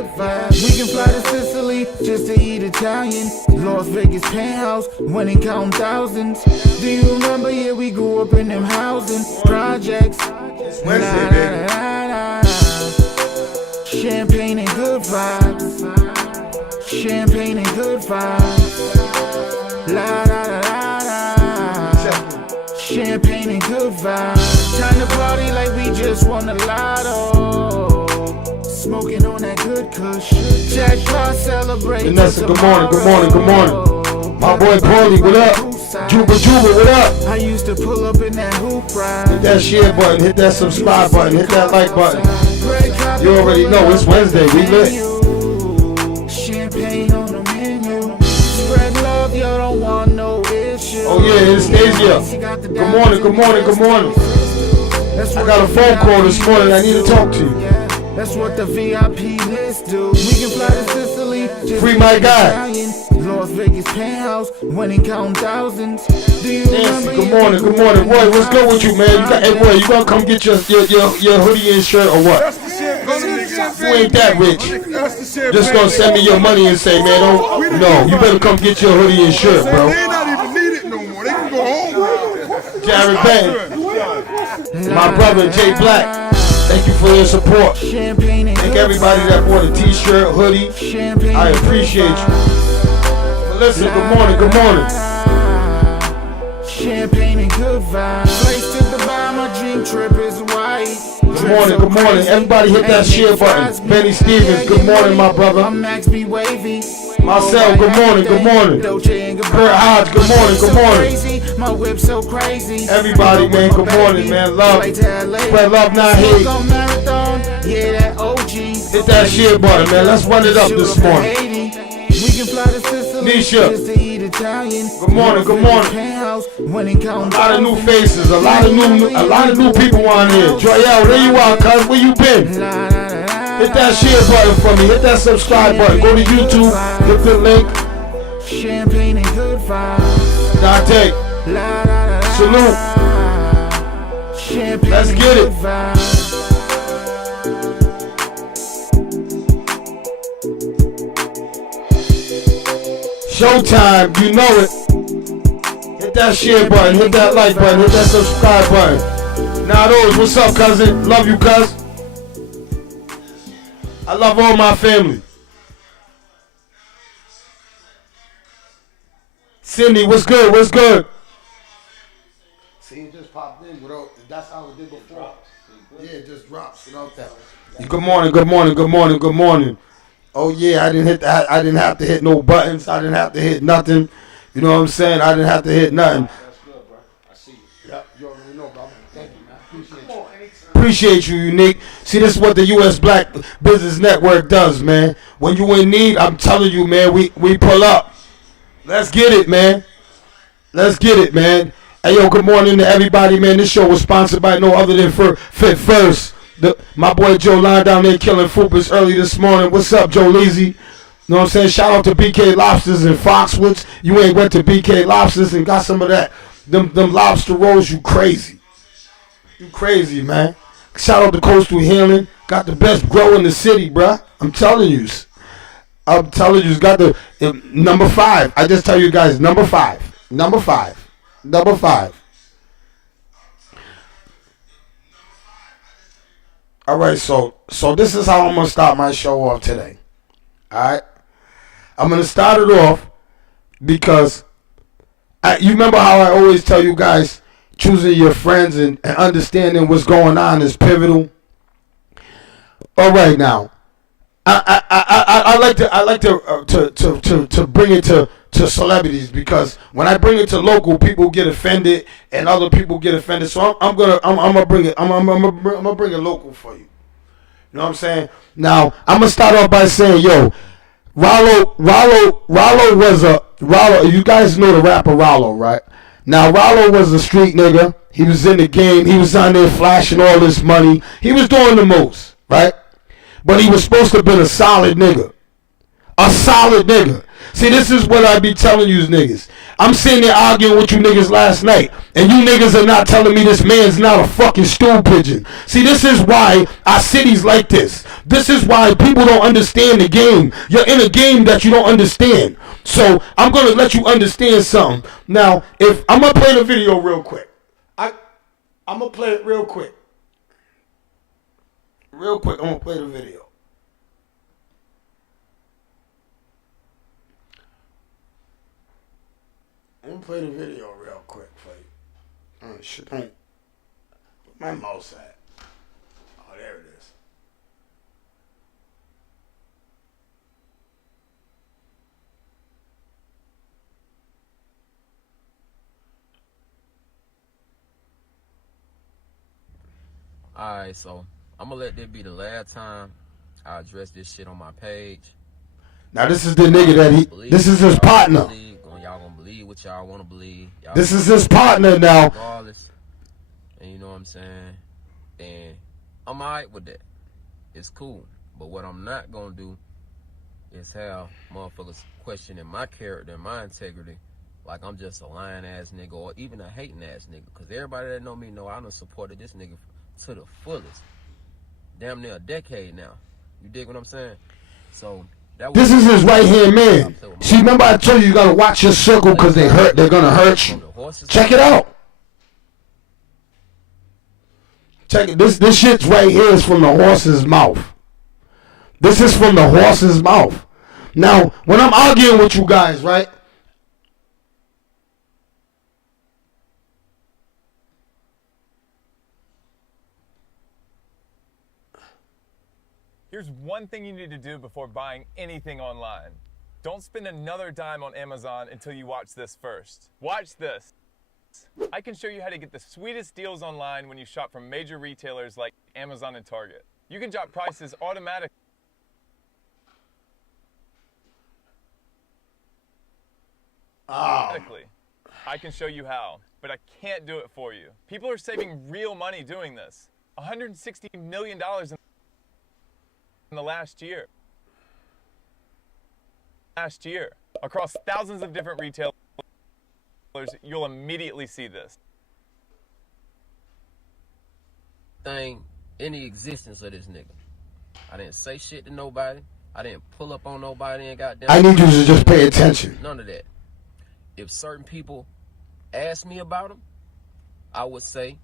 good vibes. We can fly to Sicily just to eat Italian. Las Vegas penthouse, when it count thousands. Do you remember? Yeah, we grew up in them housing projects. It's Wednesday, baby. Champagne and good vibes. Champagne and good vibes. La la la la la. Champagne and good vibes. Time to party like we just won the lotto. Smoking on that good kush. Jackpot celebrate. Vanessa, good morning, good morning, good morning. My boy Paulie, what up? Juba, what up? I used to pull up in that hoop ride. Hit that share button, hit that subscribe button, hit that like button. You already know it's Wednesday, we lit. Champagne on the menu. Spread love, you don't want no issue. Oh yeah, Anastasia. Good morning, good morning, good morning. I got a phone call this morning, I need to talk to you. That's what the VIP list do. We can fly to Sicily. Free my guy. Las Vegas penthouse, when it count thousands. Do you Nancy, good morning, good morning. Boy, what's good with you, man? Hey, boy, you gonna come get your hoodie and shirt or what? You ain't that rich. Just gonna send me your money and say, man, no, you better come get your hoodie and shirt, bro. They not even need it no more. They can go home. Jared Bank, my brother Jay Black. Thank you for your support. Thank everybody that bought a t-shirt, hoodie. I appreciate you. But listen, good morning, good morning. Champagne and good vibes. Place to Dubai, my dream trip is white. Good morning, good morning. Everybody hit that share button. Benny Stevens, good morning, my brother. Marcel, good morning, good morning. Kurt Hodge, good morning, good morning. My whip so crazy. Everybody, man, good morning, man. Love. Spread love, not hate. Hit that share button, man. Let's run it up this morning. Nisha, good morning, good morning. A lot of new faces, a lot of new people on here. Joyelle, there you are, cuz. Where you been? Hit that share button for me. Hit that subscribe button. Go to YouTube. Hit the link. Champagne and good vibes. Dante. Salute. Let's get it. Showtime, you know it. Hit that share button, hit that like button, hit that subscribe button. Now those, what's up, cousin? Love you, cuz. I love all my family. Cindy, what's good? What's good? See, it just popped in without. That's how it did before. Yeah, it just drops without that. Good morning, good morning, good morning, good morning. Oh yeah, I didn't hit that. I didn't have to hit no buttons. I didn't have to hit nothing. You know what I'm saying? I didn't have to hit nothing. That's good, bro. I see you. Yep, you already know, bro. Thank you, man. Appreciate you. Appreciate you, Unique. See, this is what the U.S. Black Business Network does, man. When you in need, I'm telling you, man, we pull up. Let's get it, man. Let's get it, man. Hey, yo, good morning to everybody, man. This show was sponsored by no other than Fit First. My boy Joe Line down there killing Fupas early this morning. What's up, Joe Leasy? You know what I'm saying? Shout out to BK Lobsters in Foxwoods. You ain't went to BK Lobsters and got some of that. Them lobster rolls, you crazy. You crazy, man. Shout out to Coastal Healing. Got the best grow in the city, bruh. I'm telling you. Got the number 5. I just tell you guys, number 5. Number 5. Number 5. All right, so this is how I'm going to start my show off today. All right? I'm going to start it off because you remember how I always tell you guys choosing your friends and understanding what's going on is pivotal. All right, now I like to bring it to celebrities because when I bring it to local, people get offended and other people get offended. So I'm gonna bring it local for you. You know what I'm saying? Now I'm gonna start off by saying, yo, Rollo was Rollo. You guys know the rapper Rollo, right? Now Rollo was a street nigga. He was in the game. He was on there flashing all this money. He was doing the most, right? But he was supposed to have been a solid nigga. A solid nigga. See, this is what I be telling you niggas. I'm sitting there arguing with you niggas last night, and you niggas are not telling me this man's not a fucking stool pigeon. See, this is why our city's like this. This is why people don't understand the game. You're in a game that you don't understand. So I'm gonna let you understand something. Now, if I'm gonna play the video real quick. I'm gonna play it real quick. Real quick, I'm gonna play the video. I'm gonna play the video real quick for you. Oh shit, where's my mouse at? Oh, there it is. Alright, so I'm gonna let this be the last time I address this shit on my page. Now this is the nigga that this is his partner. Y'all gonna believe what y'all wanna believe. This is his partner now. Regardless. And you know what I'm saying? And I'm alright with that. It's cool. But what I'm not gonna do is have motherfuckers questioning my character and my integrity like I'm just a lying ass nigga or even a hating ass nigga. Cause everybody that know me know I done supported this nigga to the fullest. Damn near a decade now. You dig what I'm saying? So this is his right hand man. See, remember I told you you gotta watch your circle because they're gonna hurt you. Check it out. Check it. This shit's right here is from the horse's mouth. This is from the horse's mouth. Now, when I'm arguing with you guys, right? Here's one thing you need to do before buying anything online. Don't spend another dime on Amazon until you watch this first. Watch this. I can show you how to get the sweetest deals online when you shop from major retailers like Amazon and Target. You can drop prices automatically. I can show you how, but I can't do it for you. People are saving real money doing this. $160 million in the last year. Across thousands of different retailers, you'll immediately see this. Thing in the existence of this nigga. I didn't say shit to nobody. I didn't pull up on nobody and goddamn. I need you to just pay attention. None of that. If certain people ask me about him, I would say,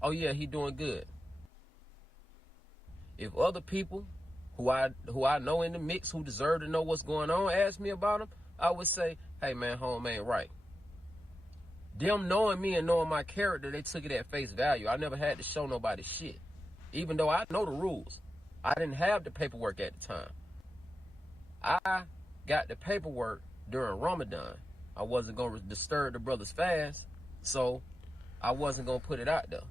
oh yeah, he doing good. If other people who I know in the mix who deserve to know what's going on ask me about him, I would say, hey man, home ain't right. Them knowing me and knowing my character, they took it at face value. I never had to show nobody shit. Even though I know the rules. I didn't have the paperwork at the time. I got the paperwork during Ramadan. I wasn't going to disturb the brother's fast, so I wasn't going to put it out there.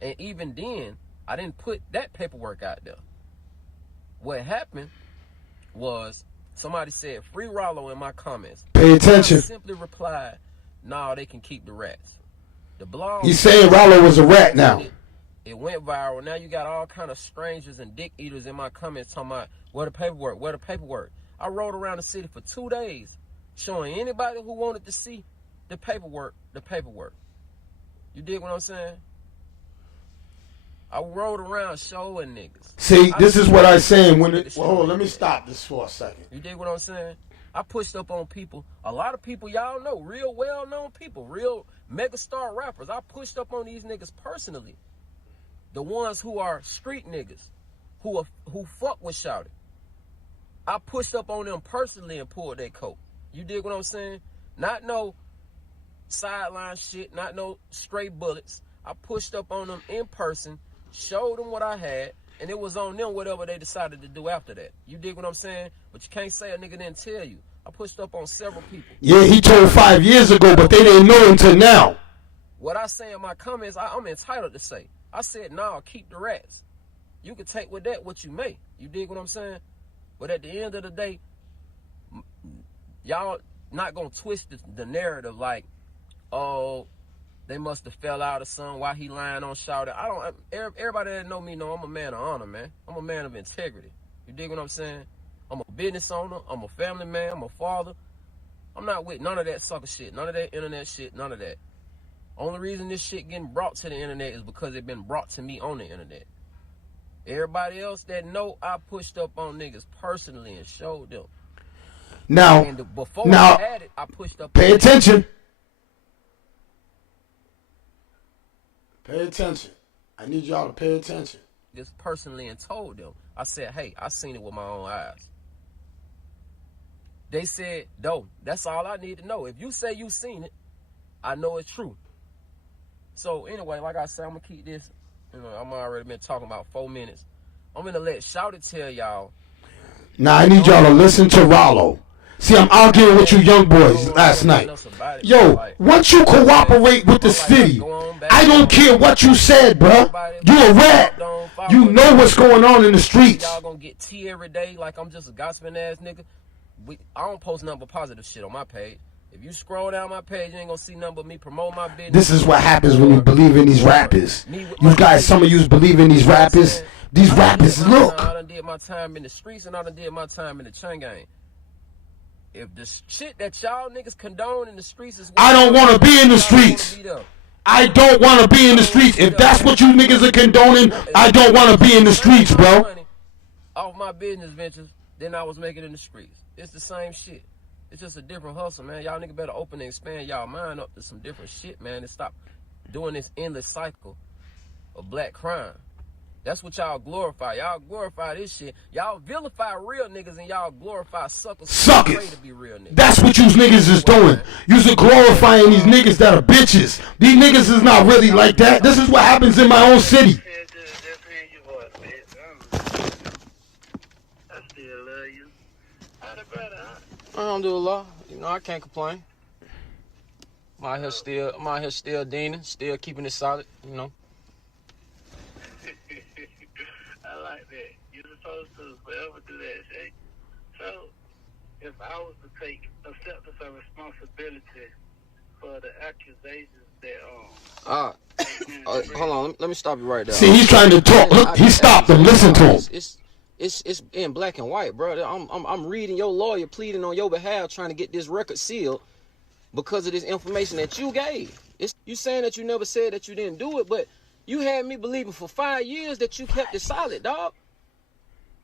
And even then, I didn't put that paperwork out there. What happened was somebody said free Rollo in my comments. Pay attention. I simply replied, no, they can keep the rats. The blog. He's saying Rollo was a rat now. It went viral. Now you got all kind of strangers and dick eaters in my comments talking about where the paperwork, where the paperwork. I rode around the city for 2 days showing anybody who wanted to see the paperwork, the paperwork. You dig what I'm saying? I rode around showing niggas. See, this is what I'm saying. When it, well, hold on, let me stop this for a second. You dig what I'm saying? I pushed up on people. A lot of people y'all know, real well-known people, real megastar rappers. I pushed up on these niggas personally. The ones who are street niggas, who fuck with Shouty. I pushed up on them personally and pulled their coat. You dig what I'm saying? Not no sideline shit, not no stray bullets. I pushed up on them in person, showed them what I had, and it was on them whatever they decided to do after that. You dig what I'm saying? But you can't say a nigga didn't tell you. I pushed up on several people. Yeah, he told 5 years ago, but they didn't know until now. What I say in my comments, I'm entitled to say. I said, nah, keep the rats. You can take with that what you may. You dig what I'm saying? But at the end of the day, y'all not gonna twist the narrative like, oh, they must have fell out or something. Why he lying on Shouty? Everybody that know me know I'm a man of honor, man. I'm a man of integrity. You dig what I'm saying? I'm a business owner. I'm a family man. I'm a father. I'm not with none of that sucker shit. None of that internet shit. None of that. Only reason this shit getting brought to the internet is because it been brought to me on the internet. Everybody else that know, I pushed up on niggas personally and showed them. Now, And before I had it, I pushed up. Pay attention. Pay attention. I need y'all to pay attention. Just personally and told them. I said, hey, I seen it with my own eyes. They said, no, that's all I need to know. If you say you seen it, I know it's true. So anyway, like I said, I'm gonna keep this. You know, I'm already been talking about 4 minutes. I'm gonna let Shouty tell y'all. Now I need y'all to listen to Rollo. See, I'm arguing with you young boys last night. Yo, once you cooperate with the city, I don't care what you said, bruh. You a rat. You know what's going on in the streets. Y'all gonna get tea every day like I'm just a gossiping ass nigga. I don't post nothing but positive shit on my page. If you scroll down my page, you ain't gonna see nothing but me promote my business. This is what happens when you believe in these rappers. You guys, some of you believe in these rappers. These rappers, look. I done did my time in the streets and I done did my time in the chain gang. If the shit that y'all niggas condone in the streets is... I don't want to be in the streets. I don't want to be in the streets. If that's what you niggas are condoning, I don't want to be in the streets, bro. Off my business ventures, then I was making in the streets. It's the same shit. It's just a different hustle, man. Y'all niggas better open and expand y'all mind up to some different shit, man, and stop doing this endless cycle of black crime. That's what y'all glorify. Y'all glorify this shit. Y'all vilify real niggas and y'all glorify suckers. Suckers. To be real niggas. That's what you niggas is doing. You're glorifying these niggas that are bitches. These niggas is not really like that. This is what happens in my own city. Alhamdulillah, you know I can't complain. I'm out here still deaning, still keeping it solid, you know. I like that. You're supposed to forever do that, Shay. So, if I was to take acceptance of responsibility for the accusations that hold on, let me stop you right there. See, he's trying to talk. Look, he stopped him. Listen to him. It's in black and white, bro. I'm reading your lawyer pleading on your behalf, trying to get this record sealed because of this information that you gave. You saying that you never said that you didn't do it, but you had me believing for 5 years that you kept it solid, dog.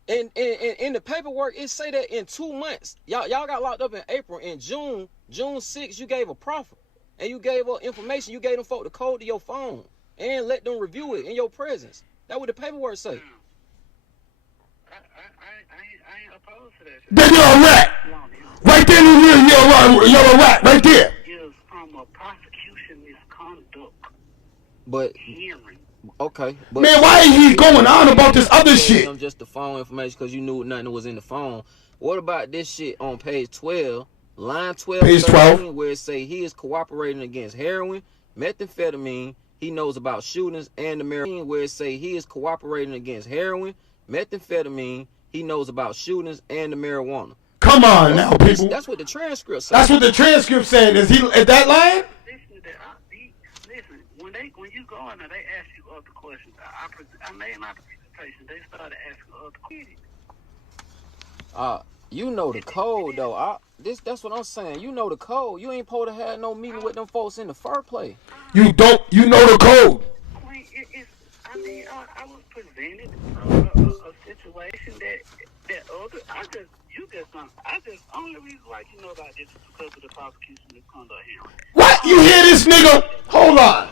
And in the paperwork, it say that in 2 months, y'all got locked up in April. In June 6th, you gave a proffer. And you gave up information. You gave them folk the code to your phone and let them review it in your presence. That's what the paperwork say. I ain't opposed to that. Then you're a rat. Right there, you're a rat. Right there. Is from a prosecution misconduct. But hearing. Okay. But man, why is he going on about this other shit? Just the phone information because you knew nothing was in the phone. What about this shit on page 12, line 12, page 12, where it say he is cooperating against heroin, methamphetamine. He knows about shootings and the marijuana. Where it say he is cooperating against heroin, methamphetamine. He knows about shootings and the marijuana. Come on now, people. That's what the transcript says. That's what the transcript saying. Is that line? Listen, when you go in there, they ask you other questions. I made my presentation. They started asking other questions. You know the code though. That's what I'm saying. You know the code. You ain't supposed to have no meeting with them folks in the first place. You don't. You know the code. I was presented a situation that other. I just only reason why you know about this is because of the prosecution misconduct hearing. What? You hear this nigga? Hold on.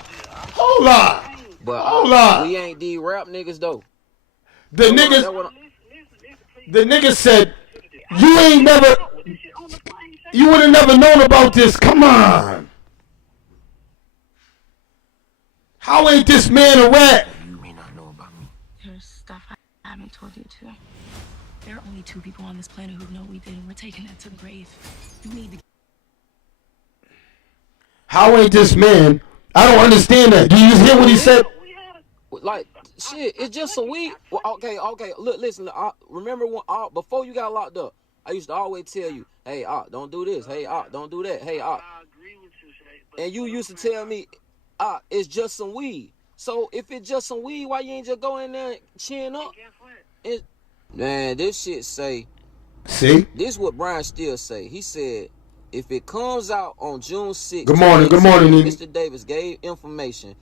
But we ain't these rap niggas though. The niggas said you ain't never. You would have never known about this. Come on. How ain't this man a rat? You may not know about me. There's stuff I haven't told you to. There are only 2 people on this planet who know we did, and we're taking that to the grave. You need to. How ain't this man? I don't understand that. Do you just hear what he said? Like, shit, it's just some weed. Well, okay. Look, listen. Remember when before you got locked up, I used to always tell you, hey, don't do this. Hey, don't do that. Hey, I agree with you, Shay. And you used to tell me, it's just some weed. So if it's just some weed, why you ain't just go in there and chin up? Guess what? Man, this shit say See? This is what Brian Steele say. He said, if it comes out on June 6th, Good morning, Nene. Mr. Davis gave information,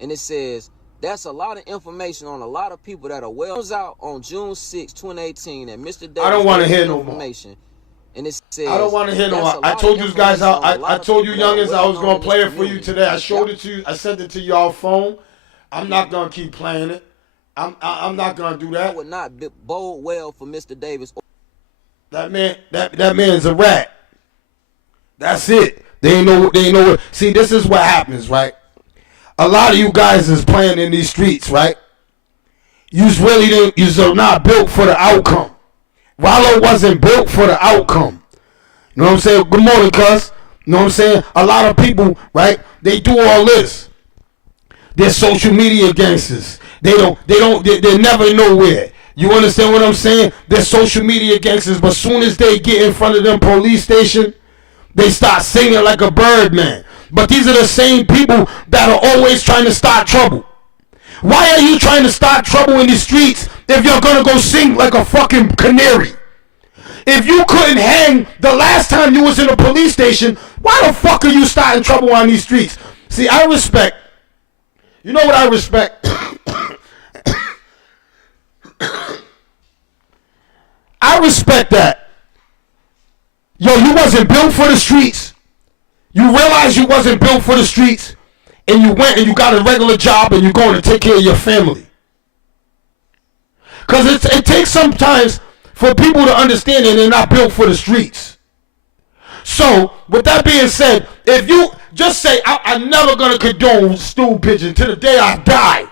and it says that's a lot of information on a lot of people that are well out on June 6, 2018, and Mr. Davis I don't want to gave hear no more. information. And it says, I don't want to hear no more. I told you guys how I told you youngins I was gonna play it for you today. I showed it to you. I sent it to y'all phone. I'm not gonna keep playing it. I'm not gonna do that. That would not bode well for Mr. Davis. That man's a rat. That's it. They ain't know. See, this is what happens, right? A lot of you guys is playing in these streets, right? You're not built for the outcome. Rollo wasn't built for the outcome. You know what I'm saying? Good morning, cuz. You know what I'm saying? A lot of people, right? They do all this. They're social media gangsters. They're never nowhere. You understand what I'm saying? They're social media gangsters, but soon as they get in front of them police station, they start singing like a bird, man. But these are the same people that are always trying to start trouble. Why are you trying to start trouble in the streets if you're going to go sing like a fucking canary? If you couldn't hang the last time you was in a police station, why the fuck are you starting trouble on these streets? See, I respect. You know what I respect? I respect that. Yo, you wasn't built for the streets. You realize you wasn't built for the streets, and you went and you got a regular job and you're going to take care of your family. Because it takes sometimes for people to understand that they're not built for the streets. So, with that being said, if you just say, I'm never going to condone stool pigeon to the day I die.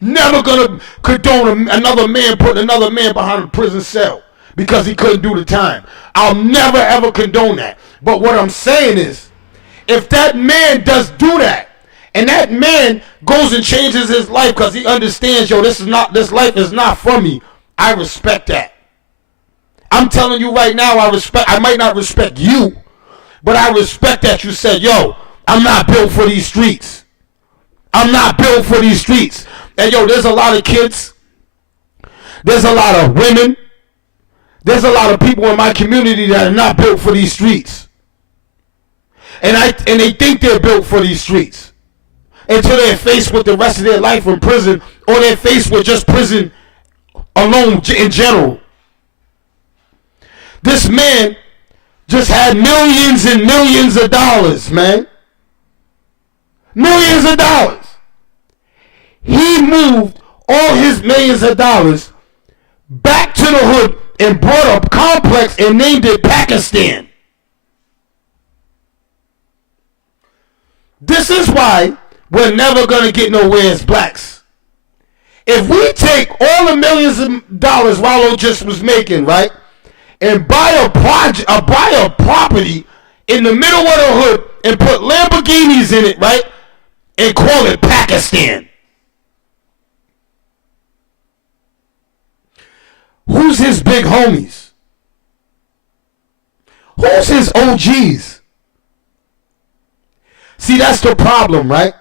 Never going to condone another man putting another man behind a prison cell because he couldn't do the time. I'll never ever condone that. But what I'm saying is, if that man does do that, and that man goes and changes his life because he understands, yo, this life is not for me, I respect that. I'm telling you right now, I might not respect you, but I respect that you said, yo, I'm not built for these streets. I'm not built for these streets. And yo, there's a lot of kids. There's a lot of women. There's a lot of people in my community that are not built for these streets. And they think they're built for these streets until they're faced with the rest of their life in prison, or they're faced with just prison alone in general. This man just had millions and millions of dollars, man. Millions of dollars. He moved all his millions of dollars back to the hood and brought a complex and named it Pakistan. This is why we're never going to get nowhere as blacks. If we take all the millions of dollars Rollo just was making, right, and buy a property in the middle of the hood and put Lamborghinis in it, right, and call it Pakistan. Who's his big homies? Who's his OGs? See, that's the problem, right?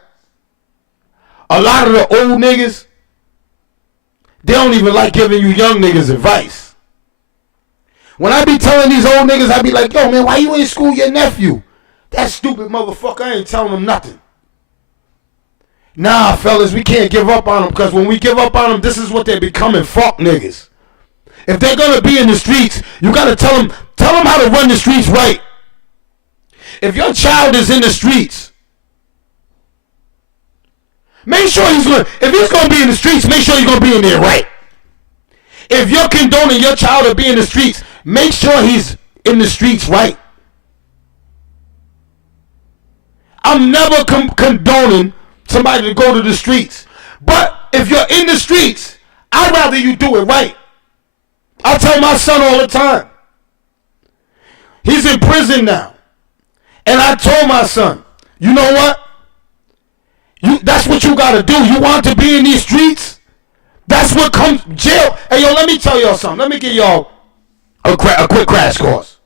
A lot of the old niggas, they don't even like giving you young niggas advice. When I be telling these old niggas, I be like, yo, man, why you ain't school your nephew? That stupid motherfucker, I ain't telling him nothing. Nah, fellas, we can't give up on them, because when we give up on them, this is what they're becoming, fuck niggas. If they're going to be in the streets, you got to tell them how to run the streets right. If your child is in the streets, make sure if he's going to be in the streets, make sure he's going to be in there right. If you're condoning your child to be in the streets, make sure he's in the streets right. I'm never condoning somebody to go to the streets. But if you're in the streets, I'd rather you do it right. I tell my son all the time. He's in prison now. And I told my son, you know what? That's what you got to do. You want to be in these streets? That's what comes jail. Hey, yo, let me tell y'all something. Let me give y'all a quick crash course.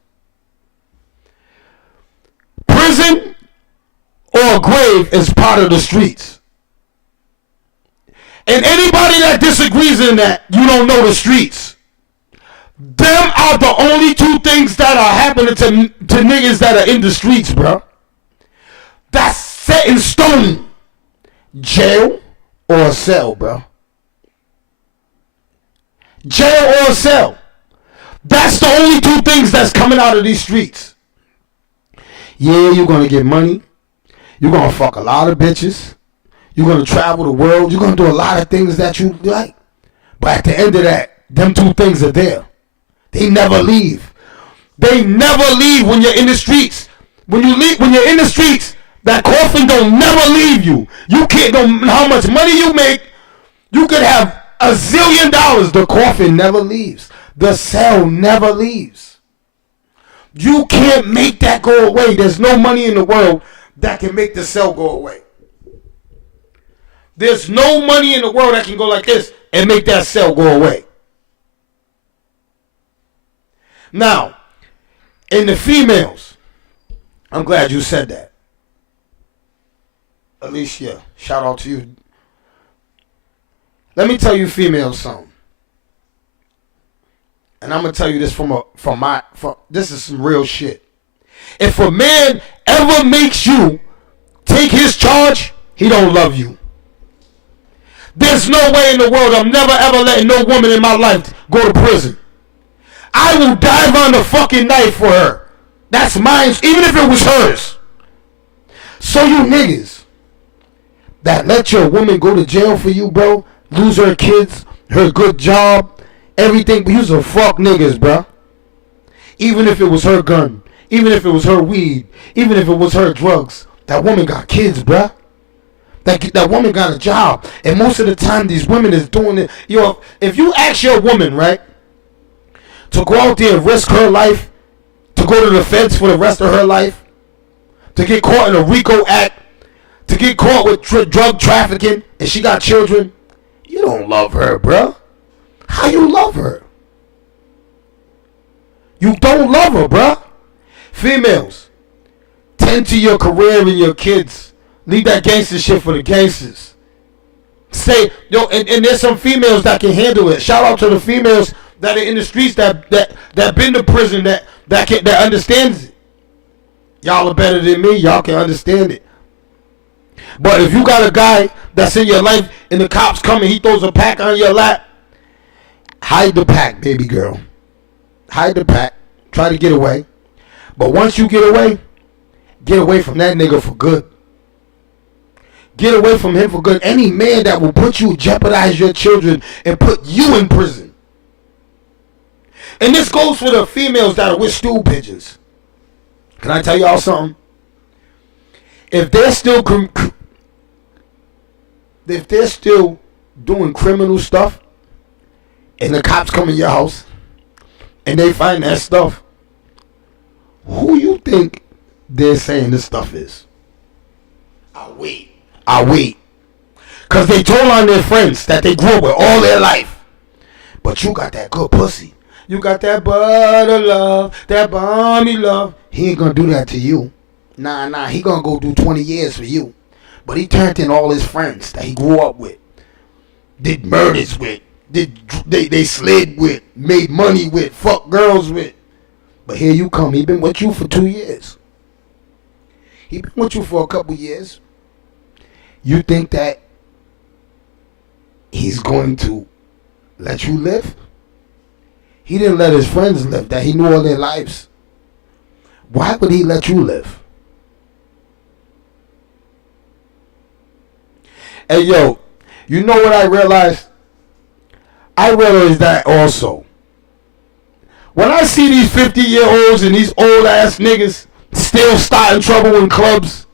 Prison or a grave is part of the streets. And anybody that disagrees in that, you don't know the streets. Them are the only two things that are happening to niggas that are in the streets, bro. That's set in stone. Jail or a cell, bro. Jail or a cell. That's the only two things that's coming out of these streets. Yeah, you're going to get money. You're going to fuck a lot of bitches. You're going to travel the world. You're going to do a lot of things that you like. But at the end of that, them two things are there. They never leave. They never leave when you're in the streets. When you're in the streets, that coffin don't never leave you. You can't know how much money you make. You could have $1 zillion. The coffin never leaves. The cell never leaves. You can't make that go away. There's no money in the world that can make the cell go away. There's no money in the world that can go like this and make that cell go away. Now, in the females, I'm glad you said that. Alicia, shout out to you. Let me tell you females something. And I'm going to tell you this from this is some real shit. If a man ever makes you take his charge, he don't love you. There's no way in the world I'm never ever letting no woman in my life go to prison. I will dive on the fucking knife for her. That's mine, even if it was hers. So you niggas that let your woman go to jail for you, bro, lose her kids, her good job, everything, but you's a fuck niggas, bro. Even if it was her gun, even if it was her weed, even if it was her drugs, that woman got kids, bro. That woman got a job. And most of the time, these women is doing it. Yo, if you ask your woman, right, to go out there and risk her life, to go to the feds for the rest of her life, to get caught in a RICO act, to get caught with drug trafficking, and she got children, you don't love her, bro. How you love her? You don't love her, bro. Females, tend to your career and your kids. Leave that gangster shit for the gangsters. Say, yo, and there's some females that can handle it. Shout out to the females that are in the streets that been to prison that understands it. Y'all are better than me. Y'all can understand it. But if you got a guy that's in your life and the cops come and he throws a pack on your lap, hide the pack, baby girl. Hide the pack. Try to get away. But once you get away from that nigga for good. Get away from him for good. Any man that will put you, jeopardize your children, and put you in prison. And this goes for the females that are with stool pigeons. Can I tell y'all something? If they're still doing criminal stuff, and the cops come in your house, and they find that stuff, who you think they're saying this stuff is? I wait. Because they told on their friends that they grew up with all their life. But you got that good pussy. You got that butter love, that balmy love. He ain't going to do that to you. Nah, he going to go do 20 years for you. But he turned in all his friends that he grew up with. Did murders with. They slid with. Made money with. Fuck girls with. But here you come. He been with you for 2 years. He been with you for a couple years. You think that he's going to let you live? He didn't let his friends live, that he knew all their lives. Why would he let you live? Hey, yo, you know what I realized? I realized that also. When I see these 50-year-olds and these old-ass niggas still starting trouble in clubs,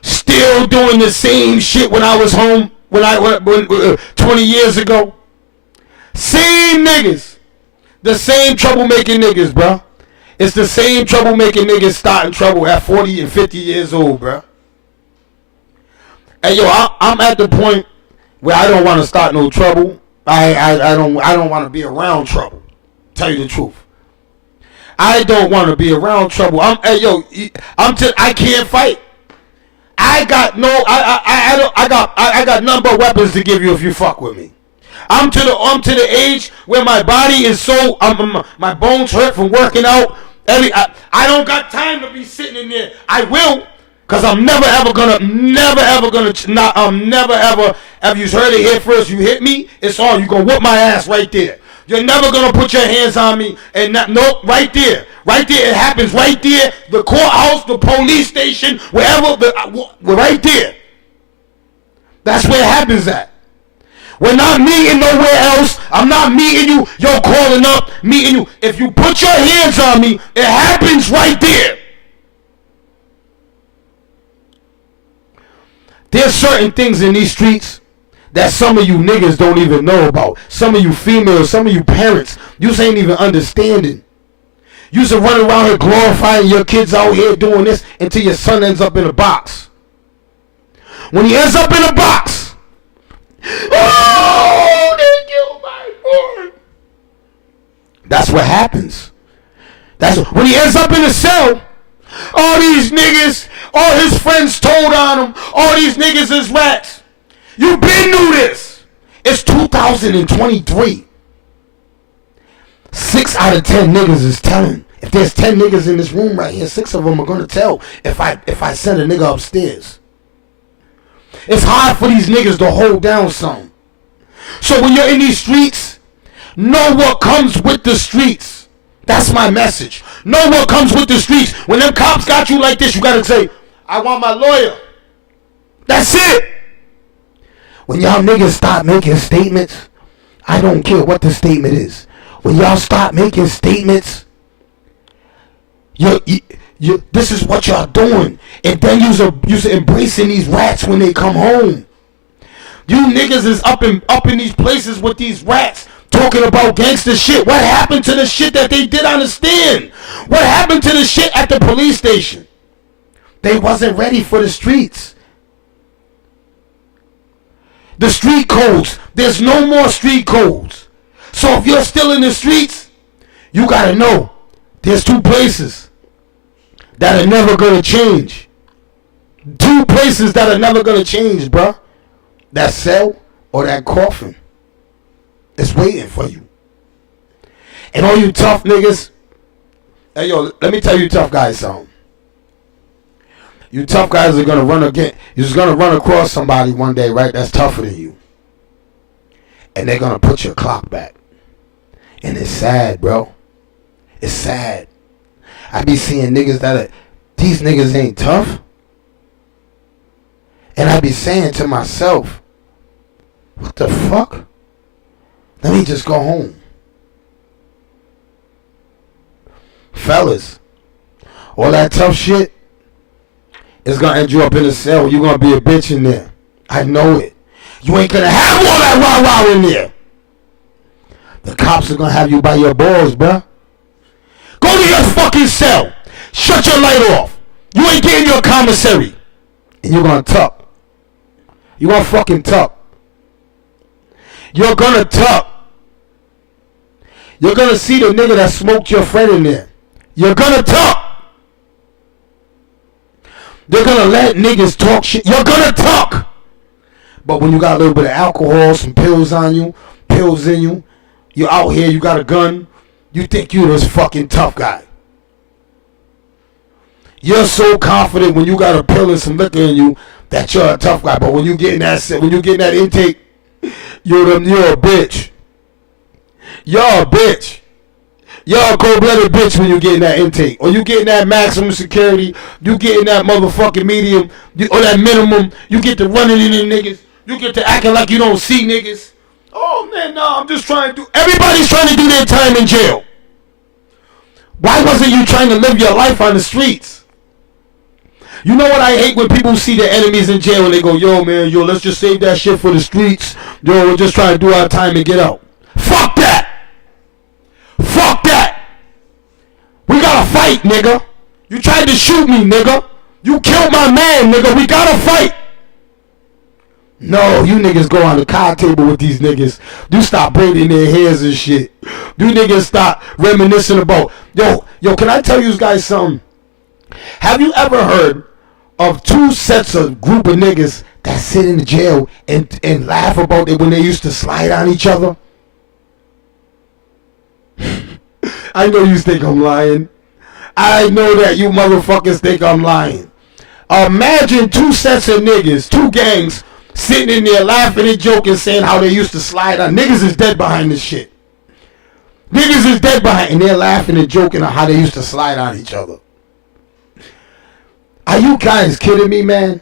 still doing the same shit when I was home, when 20 years ago. Same niggas. The same troublemaking niggas, bro. It's the same troublemaking niggas starting trouble at 40 and 50 years old, bro. Hey, yo, I'm at the point where I don't want to start no trouble. I don't want to be around trouble. Tell you the truth. I don't want to be around trouble. I can't fight. I got nothing but weapons to give you if you fuck with me. I'm to the age where my body is so my bones hurt from working out. I don't got time to be sitting in there. I will, cause I'm never ever gonna have you heard it here first. You hit me, it's on. You gonna whoop my ass right there. You're never gonna put your hands on me and nope, right there, it happens right there. The courthouse, the police station, wherever, right there. That's where it happens at. We're not meeting nowhere else. I'm not meeting you. You're calling up, meeting you. If you put your hands on me, it happens right there. There's certain things in these streets that some of you niggas don't even know about. Some of you females, some of you parents, you ain't even understanding. You used to run around here glorifying your kids out here doing this until your son ends up in a box. When he ends up in a box, oh, they killed my boy. That's what happens. When he ends up in a cell, all these niggas, all his friends told on him, all these niggas is rats. You been knew this. It's 2023. 6 out of 10 niggas is telling. If there's 10 niggas in this room right here, 6 of them are gonna tell if I send a nigga upstairs. It's hard for these niggas to hold down something. So when you're in these streets, know what comes with the streets. That's my message. Know what comes with the streets. When them cops got you like this, you gotta say, I want my lawyer. That's it. When y'all niggas stop making statements, I don't care what the statement is. When y'all stop making statements, this is what y'all doing. And then you're embracing these rats when they come home. You niggas is up in these places with these rats talking about gangster shit. What happened to the shit that they did on the stand? What happened to the shit at the police station? They wasn't ready for the streets. The street codes. There's no more street codes. So if you're still in the streets, you gotta know there's 2 places that are never gonna change. 2 places that are never gonna change, bruh. That cell or that coffin. It's waiting for you. And all you tough niggas, hey yo, let me tell you tough guys something. You tough guys are gonna run again. You're just gonna run across somebody one day, right? That's tougher than you. And they're gonna put your clock back. And it's sad, bro. It's sad. I be seeing niggas these niggas ain't tough. And I be saying to myself, what the fuck? Let me just go home. Fellas, all that tough shit is gonna end you up in a cell. You're gonna be a bitch in there. I know it. You ain't gonna have all that rah-rah in there. The cops are gonna have you by your balls, bruh. Go to your fucking cell. Shut your light off. You ain't getting your commissary. And you're gonna tuck. You're gonna fucking tuck. You're gonna tuck. You're gonna see the nigga that smoked your friend in there. You're gonna talk. They're gonna let niggas talk shit. You're gonna talk. But when you got a little bit of alcohol, some pills on you, pills in you, you're out here, you got a gun, you think you're this fucking tough guy. You're so confident when you got a pill and some liquor in you that you're a tough guy. But when you get in that intake, you're a bitch. You're a bitch. You're a cold-blooded bitch when you get in that intake. Or you get in that maximum security. You get in that motherfucking medium. Or that minimum. You get to running in them niggas. You get to acting like you don't see niggas. Oh, man, no, I'm just trying to do... Everybody's trying to do their time in jail. Why wasn't you trying to live your life on the streets? You know what I hate when people see their enemies in jail and they go, yo, man, yo, let's just save that shit for the streets. Yo, we're just trying to do our time and get out. Fuck that! Fuck that! We gotta fight, nigga. You tried to shoot me, nigga. You killed my man, nigga. We gotta fight. No, you niggas go on the card table with these niggas. You stop braiding their hairs and shit. You niggas stop reminiscing about... Yo, can I tell you guys something? Have you ever heard of 2 sets of group of niggas that sit in the jail and laugh about it when they used to slide on each other? I know you think I'm lying. I know that you motherfuckers think I'm lying. Imagine two sets of niggas, two gangs, sitting in there laughing and joking, saying how they used to slide on. Niggas is dead behind this shit. Niggas is dead behind, and they're laughing and joking on how they used to slide on each other. Are you guys kidding me, man?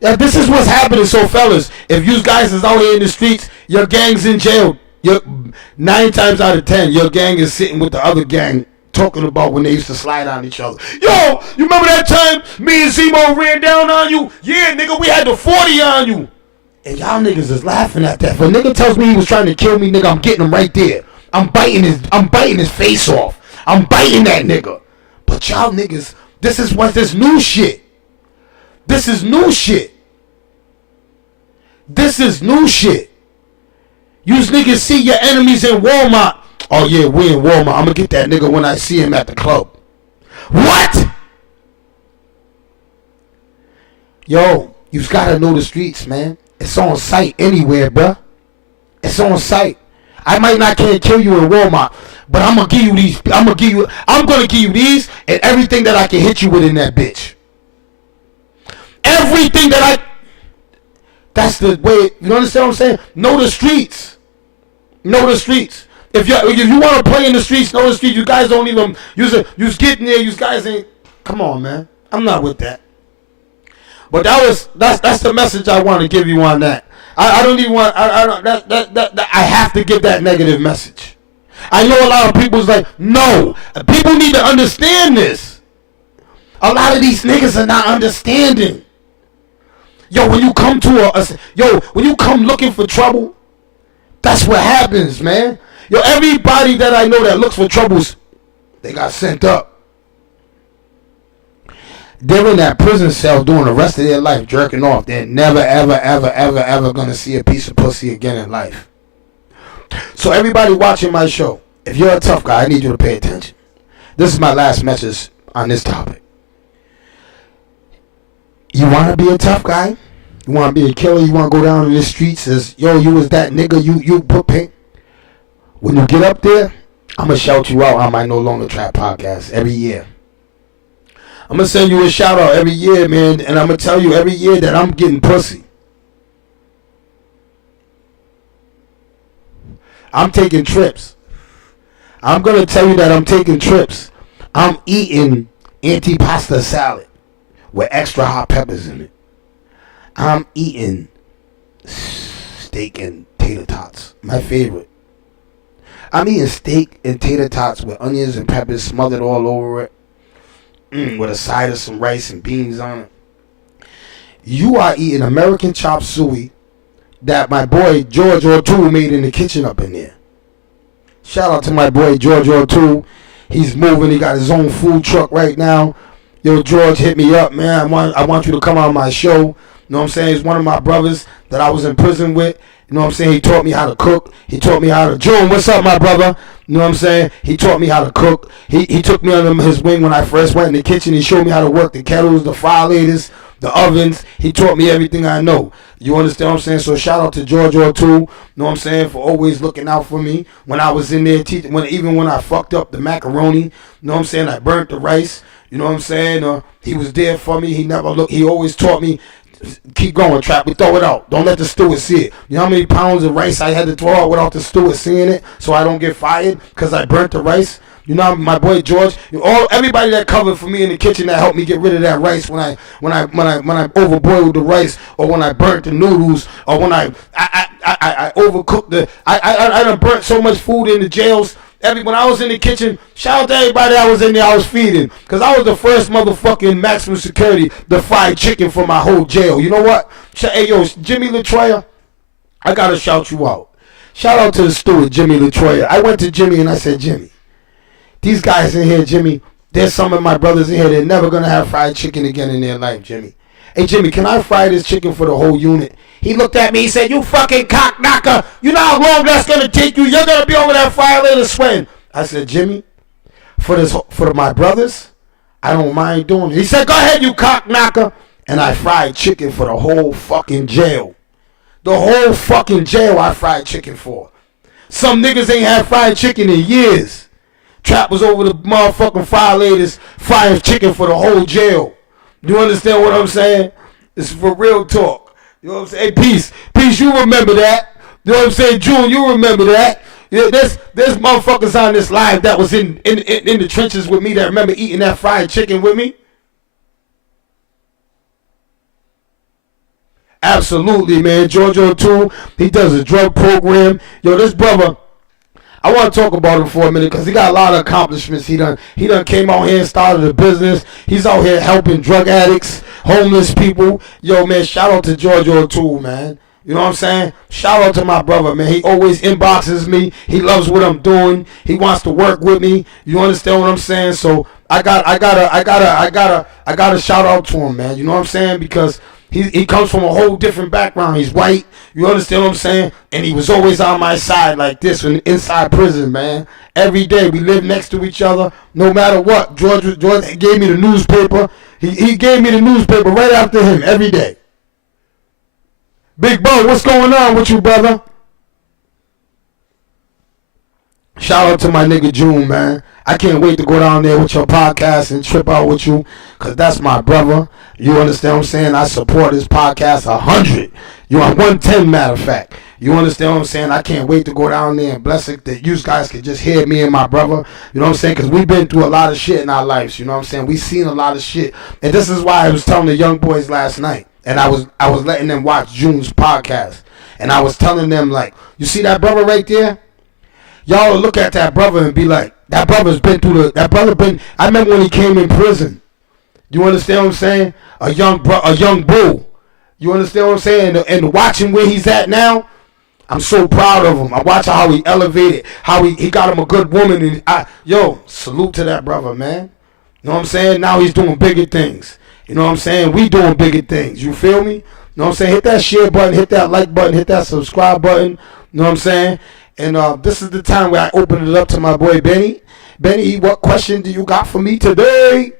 Yeah, this is what's happening. So, fellas, if you guys is out here in the streets, your gang's in jail. 9 times out of 10, your gang is sitting with the other gang talking about when they used to slide on each other. Yo, you remember that time me and Zemo ran down on you? Yeah, nigga, we had the 40 on you. And y'all niggas is laughing at that. If a nigga tells me he was trying to kill me, nigga, I'm getting him right there. I'm biting his face off. I'm biting that nigga. But y'all niggas, this is new shit. This is new shit. This is new shit. You niggas see your enemies in Walmart. Oh yeah, we in Walmart. I'm gonna get that nigga when I see him at the club. What? Yo, you gotta know the streets, man. It's on site anywhere, bruh. It's on site. I might not can't kill you in Walmart, but I'm gonna give you these. I'm gonna give you these and everything that I can hit you with in that bitch. Everything that that's the way. You understand what I'm saying? Know the streets. Know the streets. If you want to play in the streets, know the streets. You guys don't even you's getting there. You guys ain't. Come on, man. I'm not with that. But that's the message I want to give you on that. I don't even want. I have to give that negative message. I know a lot of people's like, no. People need to understand this. A lot of these niggas are not understanding. Yo, when you come when you come looking for trouble, that's what happens, man. Yo, everybody that I know that looks for troubles, they got sent up. They're in that prison cell doing the rest of their life jerking off. They're never, ever, ever, ever, ever going to see a piece of pussy again in life. So everybody watching my show, if you're a tough guy, I need you to pay attention. This is my last message on this topic. You want to be a tough guy? You want to be a killer? You want to go down in the streets as, yo, you was that nigga, you put paint. When you get up there, I'm going to shout you out on my No Longer Trap podcast every year. I'm going to send you a shout out every year, man, and I'm going to tell you every year that I'm getting pussy. I'm taking trips. I'm going to tell you that I'm taking trips. I'm eating antipasta salad with extra hot peppers in it. I'm eating steak and tater tots, my favorite. I'm eating steak and tater tots with onions and peppers smothered all over it. With a side of some rice and beans on it. You are eating American chop suey that my boy George O'Toole made in the kitchen up in there. Shout out to my boy George O'Toole. He's moving. He got his own food truck right now. Yo, George, hit me up, man. I want you to come on my show. You know what I'm saying? He's one of my brothers that I was in prison with. You know what I'm saying? He taught me how to cook. He taught me how to... June, what's up, my brother? You know what I'm saying? He taught me how to cook. He took me under his wing when I first went in the kitchen. He showed me how to work the kettles, the frylators, the ovens. He taught me everything I know. You understand what I'm saying? So shout out to George O'Toole, you know what I'm saying, for always looking out for me when I was in there teaching. Even when I fucked up the macaroni, you know what I'm saying? I burnt the rice. You know what I'm saying? He was there for me. He never looked. He always taught me, keep going, Trap. We throw it out. Don't let the steward see it. You know how many pounds of rice I had to throw out without the steward seeing it so I don't get fired because I burnt the rice? You know, my boy George, everybody that covered for me in the kitchen that helped me get rid of that rice when I overboiled the rice, or when I burnt the noodles, or when I overcooked I done burnt so much food in the jails. When I was in the kitchen, shout out to everybody that was in there I was feeding. Because I was the first motherfucking maximum security to fry chicken for my whole jail. You know what? Hey, yo, Jimmy LaTroya, I got to shout you out. Shout out to the steward, Jimmy LaTroya. I went to Jimmy and I said, Jimmy, these guys in here, Jimmy, there's some of my brothers in here that are never going to have fried chicken again in their life, Jimmy. Hey, Jimmy, can I fry this chicken for the whole unit? He looked at me, he said, you fucking cock knocker. You know how long that's going to take you? You're going to be over that fire later sweating. I said, Jimmy, for my brothers, I don't mind doing it. He said, go ahead, you cock knocker. and I fried chicken for the whole fucking jail. The whole fucking jail I fried chicken for. Some niggas ain't had fried chicken in years. Trap was over the motherfucking violators frying chicken for the whole jail. You understand what I'm saying? This is for real talk. You know what I'm saying? Hey, Peace. Peace, you remember that. You know what I'm saying? June, you remember that. Yeah, there's motherfuckers on this live that was in the trenches with me that remember eating that fried chicken with me. Absolutely, man. Giorgio too. He does a drug program. Yo, this brother, I want to talk about him for a minute because he got a lot of accomplishments. He done came out here and started a business. He's out here helping drug addicts, homeless people. Yo, man, shout out to Giorgio too, man. You know what I'm saying? Shout out to my brother, man. He always inboxes me. He loves what I'm doing. He wants to work with me. You understand what I'm saying? So I gotta shout out to him, man. You know what I'm saying? Because he comes from a whole different background. He's white. You understand what I'm saying? And he was always on my side like this when inside prison, man. Every day we lived next to each other, no matter what. George gave me the newspaper. He gave me the newspaper right after him every day. Big Bo, what's going on with you, brother? Shout out to my nigga June, man. I can't wait to go down there with your podcast and trip out with you, because that's my brother. You understand what I'm saying? I support his podcast 100. You are 110, matter of fact. You understand what I'm saying? I can't wait to go down there and bless it that you guys can just hear me and my brother. You know what I'm saying? Because we've been through a lot of shit in our lives. You know what I'm saying? We've seen a lot of shit. And this is why I was telling the young boys last night. And I was letting them watch June's podcast. And I was telling them, like, you see that brother right there? Y'all look at that brother and be like, that brother's been through I remember when he came in prison. You understand what I'm saying? A young bull. You understand what I'm saying? And watching where he's at now, I'm so proud of him. I watch how he elevated, how he got him a good woman. And salute to that brother, man. You know what I'm saying? Now he's doing bigger things. You know what I'm saying? We doing bigger things. You feel me? You know what I'm saying? Hit that share button, hit that like button, hit that subscribe button. You know what I'm saying? And this is the time where I open it up to my boy Benny. Benny, what question do you got for me today?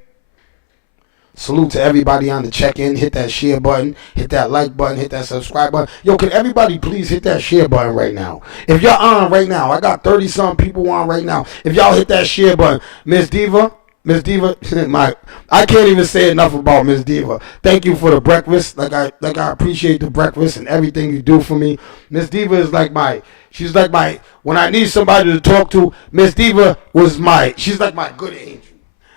Salute to everybody on the check-in. Hit that share button, hit that like button, hit that subscribe button. Yo, can everybody please hit that share button right now? If you're on right now, I got 30-some people on right now. If y'all hit that share button, Miss Diva, I can't even say enough about Miss Diva. Thank you for the breakfast. Like I appreciate the breakfast and everything you do for me. Miss Diva is she's like my, when I need somebody to talk to, Miss Diva she's like my good angel.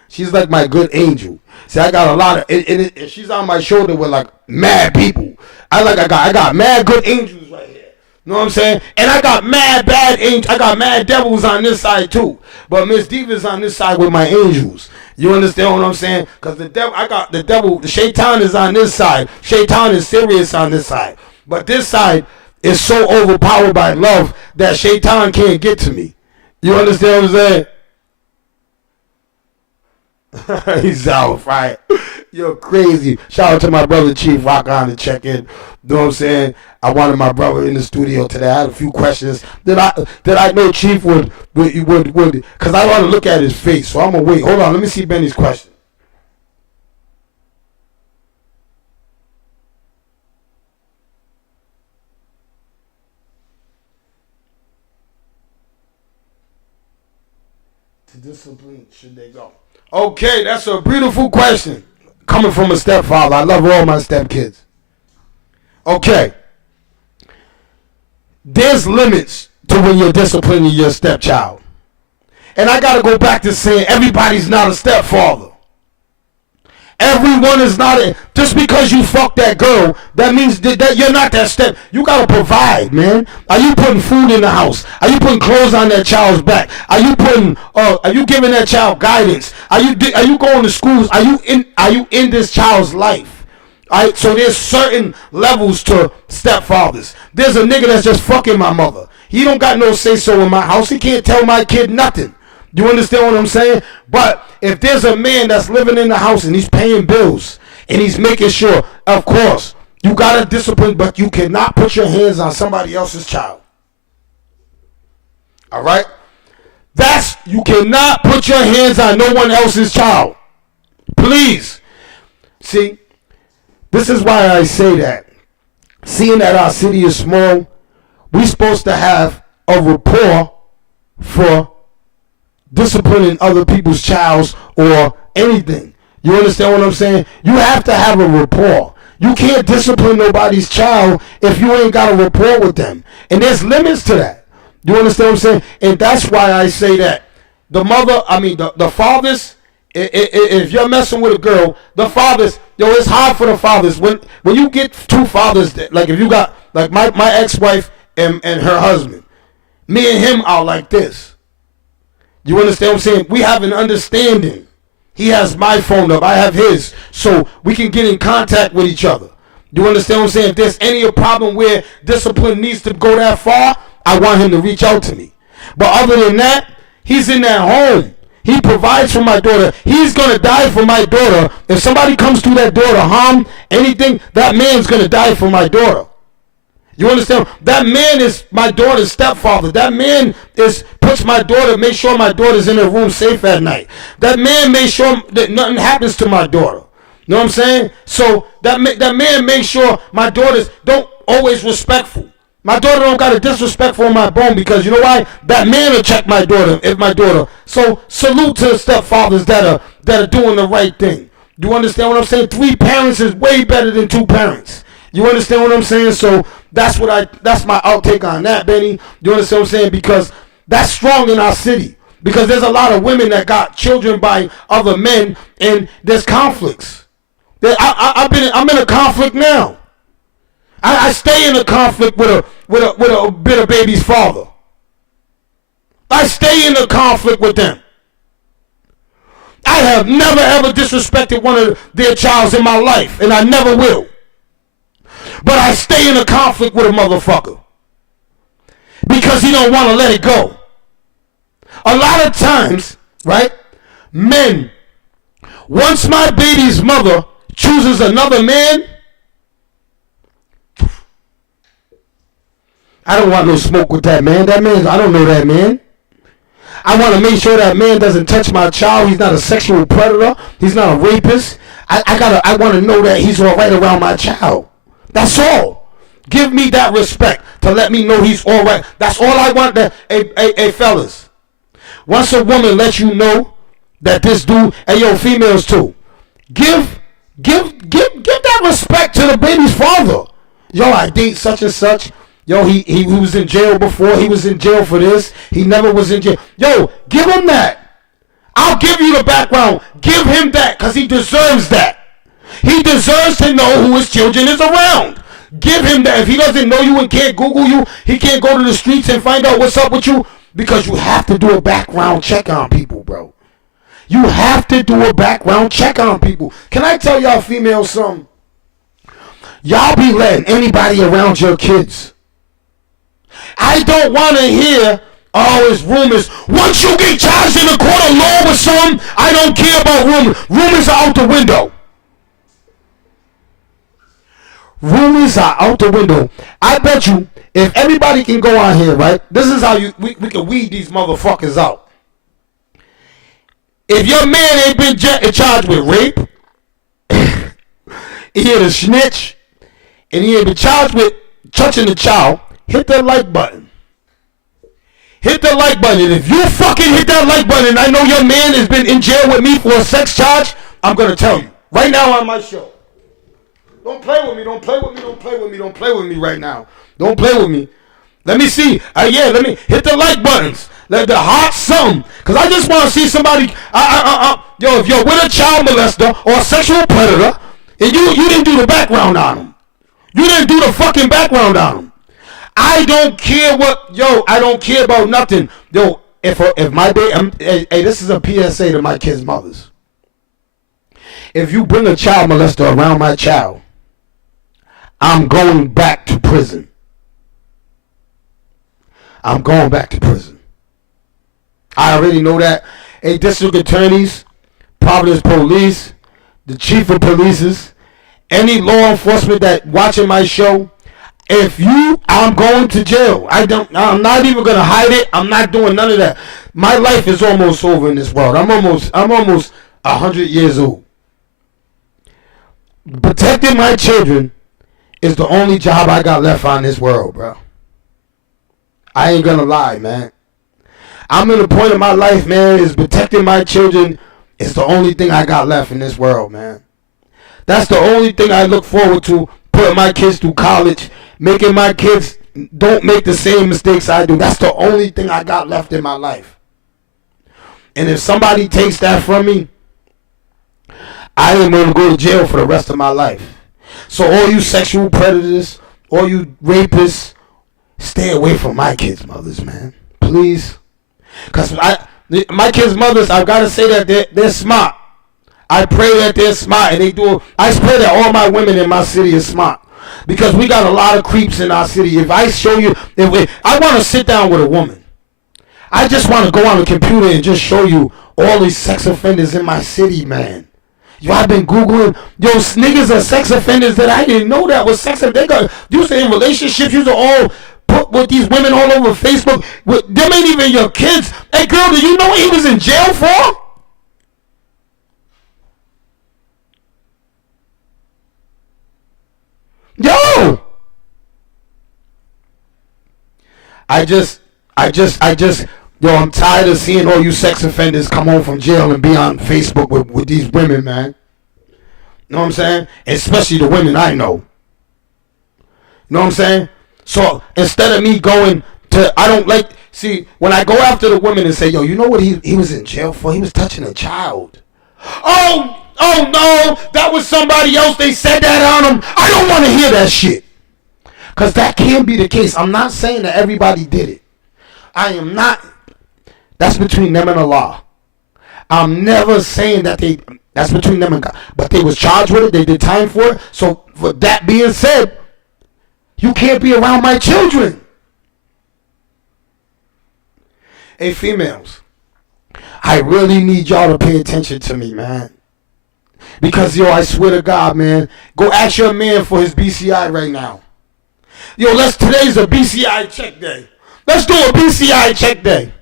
She's like my good angel. See, I got a lot of, and she's on my shoulder with like mad people. I got mad good angels right here. You know what I'm saying? And I got mad bad angels. I got mad devils on this side too. But Miss Diva's on this side with my angels. You understand what I'm saying? Because the Shaitan is on this side. Shaitan is serious on this side. But this side is so overpowered by love that Shaitan can't get to me. You understand what I'm saying? He's out, right? You're crazy. Shout out to my brother Chief Rock on the check-in. You know what I'm saying? I wanted my brother in the studio today. I had a few questions that I know Chief would because I want to look at his face. So I'm gonna wait. Hold on, let me see Benny's question. To discipline should they go? Okay, that's a beautiful question. Coming from a stepfather. I love all my stepkids. Okay. There's limits to when you're disciplining your stepchild. And I got to go back to saying everybody's not a stepfather. Everyone is not just because you fuck that girl, that means that you're not that step. You gotta provide, man. Are you putting food in the house? Are you putting clothes on that child's back? Are you giving that child guidance? Are you going to schools? Are you in this child's life? Alright, so there's certain levels to stepfathers. There's a nigga that's just fucking my mother. He don't got no say so in my house. He can't tell my kid nothing. You understand what I'm saying? But if there's a man that's living in the house and he's paying bills and he's making sure, of course, you got to discipline, but you cannot put your hands on somebody else's child. All right? You cannot put your hands on no one else's child. Please. See, This is why I say that. Seeing that our city is small, we're supposed to have a rapport for disciplining other people's childs or anything. You understand what I'm saying? You have to have a rapport. You can't discipline nobody's child if you ain't got a rapport with them. And there's limits to that. You understand what I'm saying? And that's why I say that the fathers, if you're messing with a girl, the fathers, it's hard for the fathers. When you get two fathers, like if you got, like my ex-wife and her husband, me and him are like this. You understand what I'm saying? We have an understanding. He has my phone up, I have his, so we can get in contact with each other. You understand what I'm saying? If there's any problem where discipline needs to go that far, I want him to reach out to me. But other than that, he's in that home. He provides for my daughter. He's going to die for my daughter. If somebody comes to that door to harm anything, that man's going to die for my daughter. You understand? That man is my daughter's stepfather. That man puts my daughter, make sure my daughter's in her room safe at night. That man makes sure that nothing happens to my daughter. You know what I'm saying? So that man makes sure my daughters don't always respectful. My daughter don't got a disrespectful on my bone, because you know why? That man will check my daughter if my daughter. So salute to the stepfathers that are doing the right thing. You understand what I'm saying? 3 parents is way better than 2 parents. You understand what I'm saying? So that's my outtake on that, Benny. You understand what I'm saying? Because that's strong in our city. Because there's a lot of women that got children by other men, and there's conflicts. I'm in a conflict now. I stay in a conflict with a bitter baby's father. I stay in a conflict with them. I have never ever disrespected one of their childs in my life, and I never will. But I stay in a conflict with a motherfucker because he don't want to let it go. A lot of times, right, men, once my baby's mother chooses another man, I don't want no smoke with that man. That man, I don't know that man. I want to make sure that man doesn't touch my child. He's not a sexual predator. He's not a rapist. I want to know that he's all right around my child. That's all. Give me that respect to let me know he's all right. That's all I want. Hey, fellas. Once a woman lets you know that this dude, and yo, females too, give that respect to the baby's father. Yo, I date such and such. Yo, he was in jail before. He was in jail for this. He never was in jail. Yo, give him that. I'll give you the background. Give him that, because he deserves that. He deserves to know who his children is around. Give him that. If he doesn't know you and can't Google you, he can't go to the streets and find out what's up with you, because you have to do a background check on people, bro. You have to do a background check on people. Can I tell y'all females something? Y'all be letting anybody around your kids. I don't want to hear all his rumors. Once you get charged in a court of law with something, I don't care about rumors. Rumors are out the window. Rumors are out the window. I bet you, if everybody can go on here, right? This is how we can weed these motherfuckers out. If your man ain't been charged with rape, he ain't a snitch, and he ain't been charged with touching the child, hit that like button. Hit the like button. And if you fucking hit that like button, and I know your man has been in jail with me for a sex charge, I'm going to tell you. Right now on my show. Don't play with me. Don't play with me. Don't play with me. Don't play with me right now. Don't play with me. Let me see. Let me hit the like buttons. Let the heart something. Because I just want to see somebody. Yo, if you're with a child molester or a sexual predator, and you didn't do the background on them. You didn't do the fucking background on them. I don't care I don't care about nothing. Yo, if my baby, hey, this is a PSA to my kids' mothers. If you bring a child molester around my child, I'm going back to prison. I'm going back to prison. I already know that. Hey, district attorneys, Providence police, the chief of police, any law enforcement that watching my show, I'm going to jail. I'm not even gonna hide it. I'm not doing none of that. My life is almost over in this world. I'm almost 100 years old. protecting my children is the only job I got left on this world, bro. I ain't gonna lie, man. I'm in a point of my life, man, is protecting my children is the only thing I got left in this world, man. That's the only thing I look forward to, putting my kids through college, making my kids don't make the same mistakes I do. That's the only thing I got left in my life. And if somebody takes that from me, I am going to go to jail for the rest of my life. So all you sexual predators, all you rapists, stay away from my kids' mothers, man. Please. Because my kids' mothers, I've got to say that they're smart. I pray that they're smart, and they do. I pray that all my women in my city are smart. Because we got a lot of creeps in our city. If I show you, I want to sit down with a woman. I just want to go on the computer and just show you all these sex offenders in my city, man. Yo, I've been Googling. Yo, niggas are sex offenders that I didn't know that was sex offenders. They got used to in relationships. Used to all put with these women all over Facebook. Them ain't even your kids. Hey, girl, do you know what he was in jail for? Yo! Yo, I'm tired of seeing all you sex offenders come home from jail and be on Facebook with these women, man. You know what I'm saying? Especially the women I know. You know what I'm saying? So instead of me going to, I don't like, see, when I go after the women and say, yo, you know what he was in jail for? He was touching a child. Oh no, that was somebody else. They said that on him. I don't want to hear that shit. Because that can be the case. I'm not saying that everybody did it. I am not. That's between them and Allah. I'm never saying that that's between them and God. But they was charged with it. They did time for it. So for that being said, you can't be around my children. Hey, females, I really need y'all to pay attention to me, man. Because, yo, I swear to God, man, go ask your man for his BCI right now. Yo, today's a BCI check day. Let's do a BCI check day.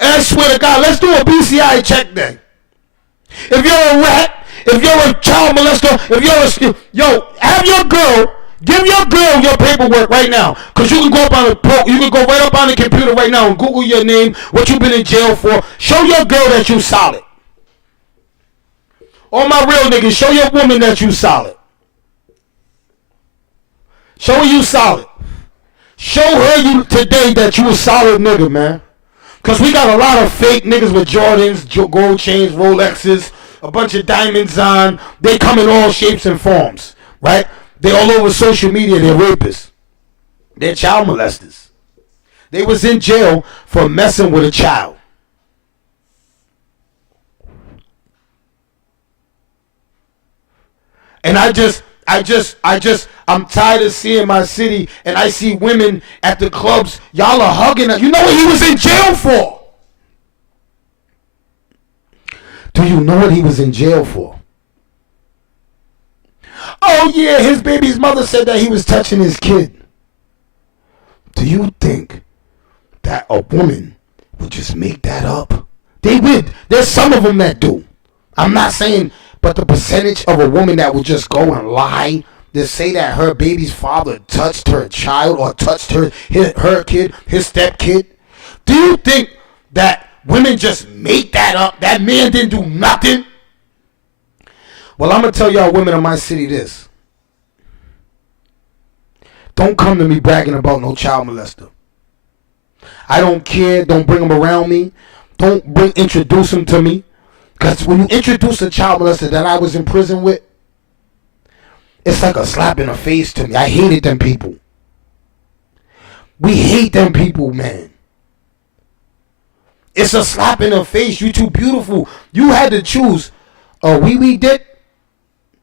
And I swear to God, let's do a BCI check day. If you're a rat, if you're a child molester, have your girl, give your girl your paperwork right now. Because you can go right up on the computer right now and Google your name, what you've been in jail for. Show your girl that you solid. All my real niggas, show your woman that you solid. Show her you solid. Show her you today that you a solid nigga, man. Because we got a lot of fake niggas with Jordans, gold chains, Rolexes, a bunch of diamonds on. They come in all shapes and forms, right? They all over social media. They're rapists. They're child molesters. They was in jail for messing with a child. And I'm tired of seeing my city, and I see women at the clubs. Y'all are hugging her. You know what he was in jail for? Do you know what he was in jail for? Oh, yeah, his baby's mother said that he was touching his kid. Do you think that a woman would just make that up? They would. There's some of them that do. I'm not saying, but the percentage of a woman that would just go and lie to say that her baby's father touched her child or touched her kid, his stepkid. Do you think that women just make that up? That man didn't do nothing? Well, I'm going to tell y'all women in my city this. Don't come to me bragging about no child molester. I don't care. Don't bring them around me. Don't introduce them to me. Because when you introduce a child molester that I was in prison with, it's like a slap in the face to me. I hated them people. We hate them people, man. It's a slap in the face. You too beautiful. You had to choose a wee-wee dick.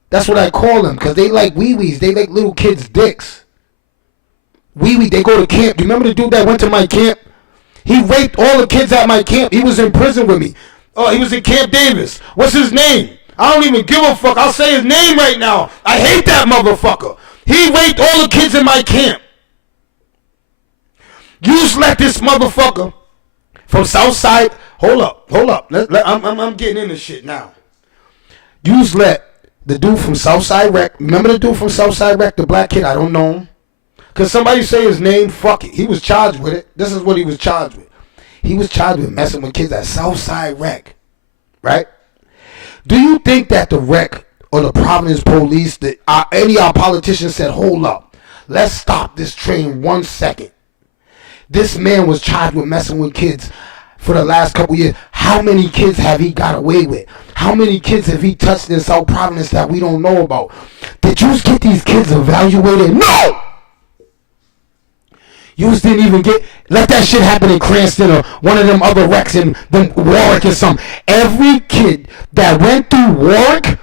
That's what I call them, because they like wee-wees. They like little kids' dicks. Wee-wee, they go to camp. You remember the dude that went to my camp? He raped all the kids at my camp. He was in prison with me. Oh, he was in Camp Davis. What's his name? I don't even give a fuck. I'll say his name right now. I hate that motherfucker. He raped all the kids in my camp. You just let this motherfucker from Southside. Hold up. I'm getting into shit now. You just let The dude from Southside Rec. Remember the dude from Southside Rec, the black kid? I don't know him. Because somebody say his name, fuck it. He was charged with it. This is what he was charged with. He was charged with messing with kids at Southside Rec. Right? Do you think that the rec or the Providence police, any of our politicians said, hold up, let's stop this train 1 second? This man was charged with messing with kids for the last couple years. How many kids have he got away with? How many kids have he touched in South Providence that we don't know about? Did you get these kids evaluated? No! You just didn't even let that shit happen in Cranston or one of them other wrecks in Warwick or something. Every kid that went through Warwick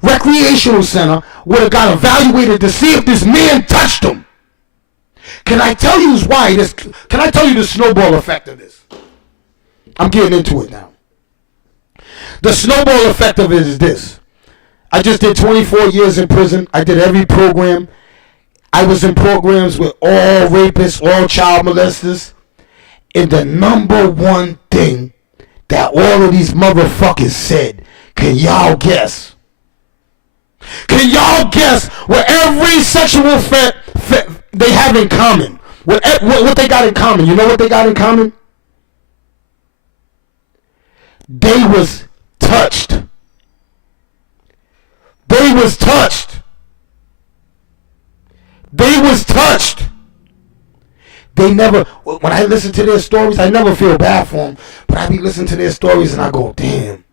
Recreational Center would have got evaluated to see if this man touched them. Can I tell you why this? Can I tell you the snowball effect of this? I'm getting into it now. The snowball effect of it is this. I just did 24 years in prison. I did every program. I was in programs with all rapists, all child molesters. And the number one thing that all of these motherfuckers said, can y'all guess? Can y'all guess what every sexual they have in common? What they got in common? You know what they got in common? They was touched. They was touched. They was touched. They never, when I listen to their stories, I never feel bad for them, but I be listening to their stories and I go, damn.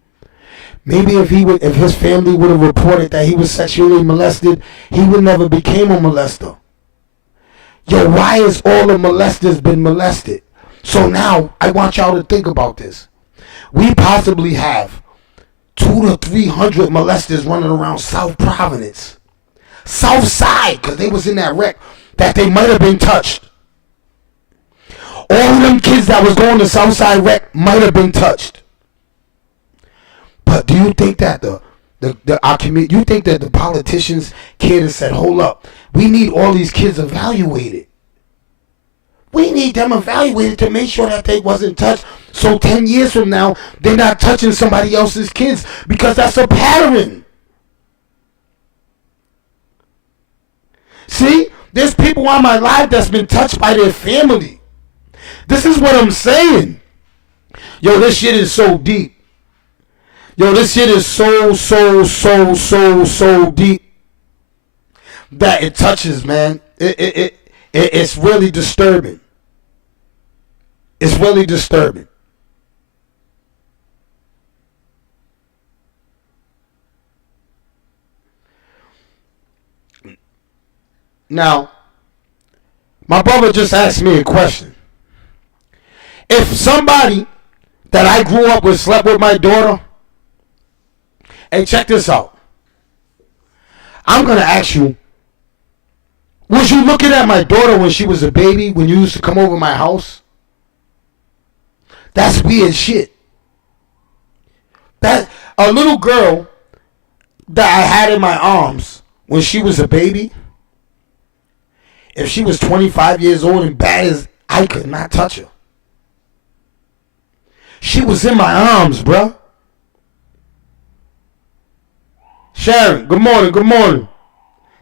Maybe if his family would have reported that he was sexually molested, he would never became a molester. Yo, why is all the molesters been molested? So now I want y'all to think about this. We possibly have 200 to 300 molesters running around South Providence. South Side, because they was in that wreck, that they might have been touched. All of them kids that was going to South Side wreck might have been touched. But do you think that our community, you think that the politicians cared and said, hold up, we need all these kids evaluated. We need them evaluated to make sure that they wasn't touched. So 10 years from now, they're not touching somebody else's kids, because that's a pattern. See, there's people on my life that's been touched by their family. This is what I'm saying. Yo, this shit is so deep. Yo, this shit is so deep that it touches, man. It's really disturbing. It's really disturbing. Now, my brother just asked me a question. If somebody that I grew up with slept with my daughter, hey, check this out. I'm going to ask you, was you looking at my daughter when she was a baby, when you used to come over my house? That's weird shit. That a little girl that I had in my arms when she was a baby, if she was 25 years old and bad as, I could not touch her. She was in my arms, bruh. Sharon, good morning, good morning.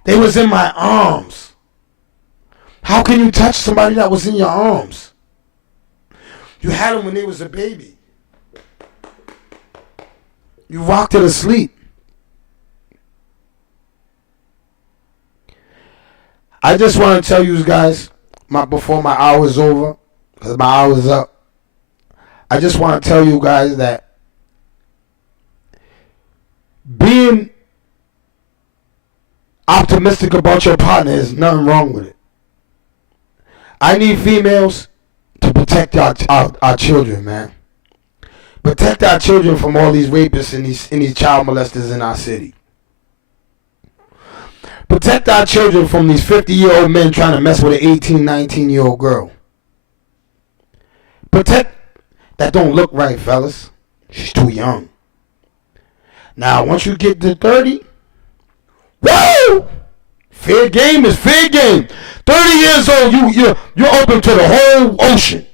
They was in my arms. How can you touch somebody that was in your arms? You had them when they was a baby. You rocked her to sleep. I just want to tell you guys, before my hour is over, because my hour is up, I just want to tell you guys that being optimistic about your partner is nothing wrong with it. I need females to protect our children, man. Protect our children from all these rapists and these child molesters in our city. Protect our children from these 50-year-old men trying to mess with an 18, 19-year-old girl. Protect that don't look right, fellas. She's too young. Now, once you get to 30, woo! Fair game is fair game. 30 years old, you're open to the whole ocean.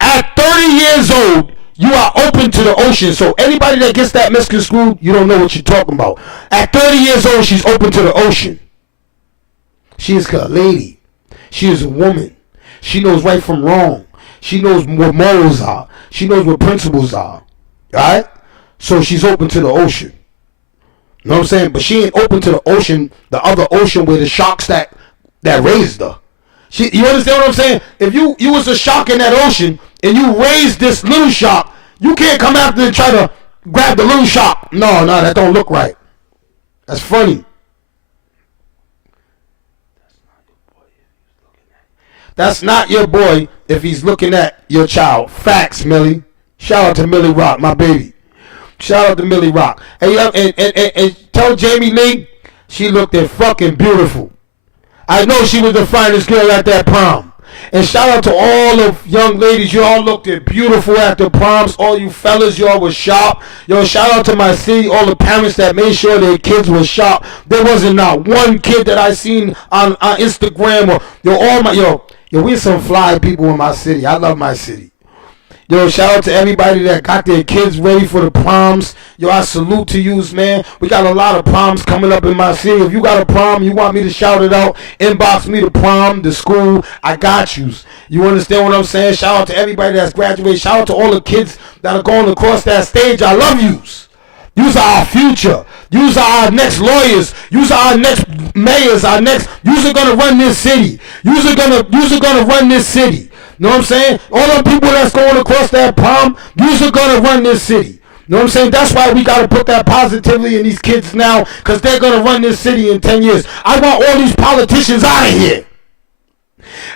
At 30 years old, You are open to the ocean. So anybody that gets that misconstrued, you don't know what you're talking about. At 30 years old, she's open to the ocean. She is a lady. She is a woman. She knows right from wrong. She knows what morals are. She knows what principles are. Alright? So she's open to the ocean. You know what I'm saying? But she ain't open to the ocean, the other ocean where the sharks that raised her. You understand what I'm saying? If you was a shark in that ocean and you raised this little shark, you can't come after and try to grab the little shark. No, that don't look right. That's funny. That's not your boy if he's looking at your child. Facts, Millie. Shout out to Millie Rock, my baby. Shout out to Millie Rock. And tell Jamie Lee she looked fucking beautiful. I know she was the finest girl at that prom. And shout out to all of young ladies. You all looked beautiful at the proms. All you fellas, y'all was sharp. Yo, shout out to my city. All the parents that made sure their kids were sharp. There wasn't not one kid that I seen on Instagram or we some fly people in my city. I love my city. Yo, shout out to everybody that got their kids ready for the proms. Yo, I salute to yous, man. We got a lot of proms coming up in my city. If you got a prom, you want me to shout it out, inbox me the prom, the school. I got yous. You understand what I'm saying? Shout out to everybody that's graduated. Shout out to all the kids that are going across that stage. I love yous. Yous are our future. Yous are our next lawyers. Yous are our next mayors. Yous are gonna run this city. Yous are gonna run this city. You know what I'm saying? All the people that's going across that prom, yous are gonna run this city. You know what I'm saying? That's why we gotta put that positively in these kids now, because they're gonna run this city in 10 years. I want all these politicians out of here.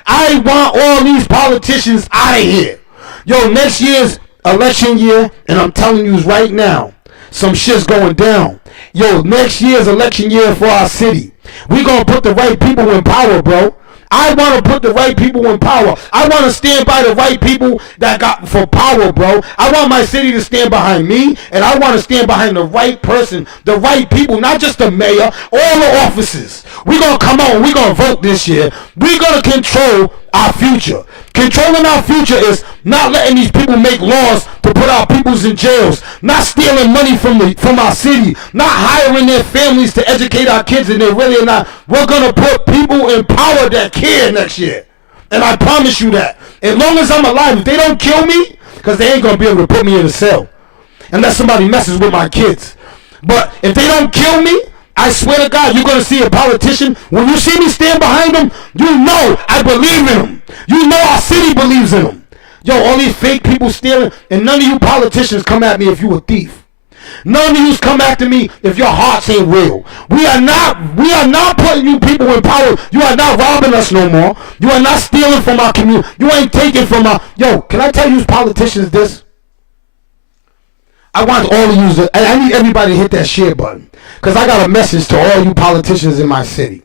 I want all these politicians out of here. Yo, next year's election year, and I'm telling you right now, some shit's going down. Yo, next year's election year for our city. We gonna put the right people in power, bro. I want to put the right people in power. I want to stand by the right people that got for power, bro. I want my city to stand behind me, and I want to stand behind the right person, the right people, not just the mayor, all the offices. We're going to come on, we're going to vote this year. We're going to control our future. Controlling our future is not letting these people make laws to put our peoples in jails, not stealing money from our city, not hiring their families to educate our kids, and they really are not. We're going to put people in power that care next year. And I promise you that. As long as I'm alive, if they don't kill me, because they ain't going to be able to put me in a cell unless somebody messes with my kids. But if they don't kill me, I swear to God, you're going to see a politician. When you see me stand behind them, you know I believe in them. You know our city believes in them. Yo, all these fake people stealing, and none of you politicians come at me if you a thief. None of you come after me if your hearts ain't real. We are not putting you people in power. You are not robbing us no more. You are not stealing from our community. You ain't taking from our... Yo, can I tell you politicians this? I want all of you, I need everybody to hit that share button, because I got a message to all you politicians in my city.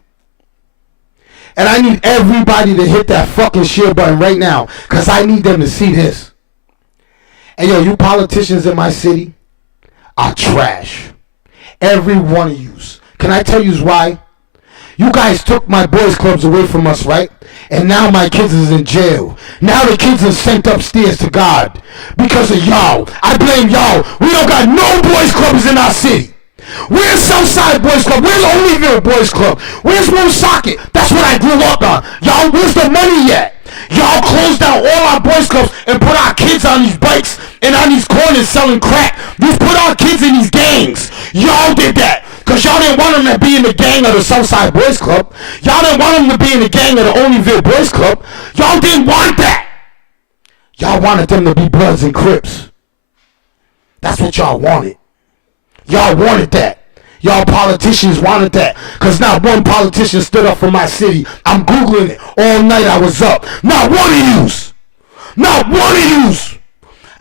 And I need everybody to hit that fucking share button right now, because I need them to see this. And yo, you politicians in my city are trash. Every one of yous. Can I tell you why? You guys took my boys clubs away from us, right? And now my kids is in jail. Now the kids are sent upstairs to God because of y'all. I blame y'all. We don't got no boys clubs in our city. Where's Southside Boys Club? Where's Olneyville Boys Club? Where's Woonsocket? That's what I grew up on. Y'all, where's the money at? Y'all closed down all our boys clubs and put our kids on these bikes and on these corners selling crack. You put our kids in these gangs. Y'all did that. Because y'all didn't want them to be in the gang of the Southside Boys Club. Y'all didn't want them to be in the gang of the Olneyville Boys Club. Y'all didn't want that. Y'all wanted them to be Bloods and Crips. That's what y'all wanted. Y'all wanted that. Y'all politicians wanted that. Because not one politician stood up for my city. I'm Googling it. All night I was up. Not one of yous. Not one of yous.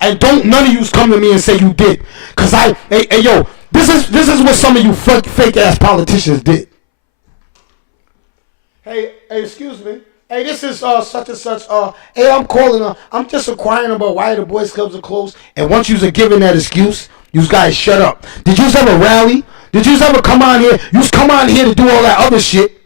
And don't none of yous come to me and say you did. Because hey yo, this is what some of you fake ass politicians did. Hey, excuse me. Hey, this is such and such. Hey, I'm calling. I'm just inquiring about why the boys clubs are closed. And once you're giving that excuse, you guys shut up. Did you ever rally? Did you ever come on here? You come on here to do all that other shit.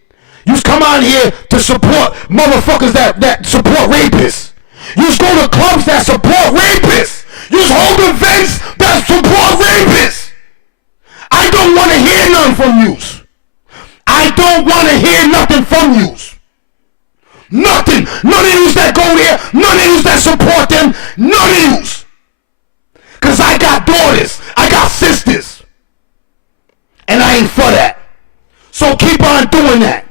You come on here to support motherfuckers that support rapists. You go to clubs that support rapists. You's holding events that support rapists. I don't want to hear nothing from yous. I don't want to hear nothing from yous. Nothing. None of yous that go there. None of yous that support them. None of yous. Because I got daughters. I got sisters. And I ain't for that. So keep on doing that.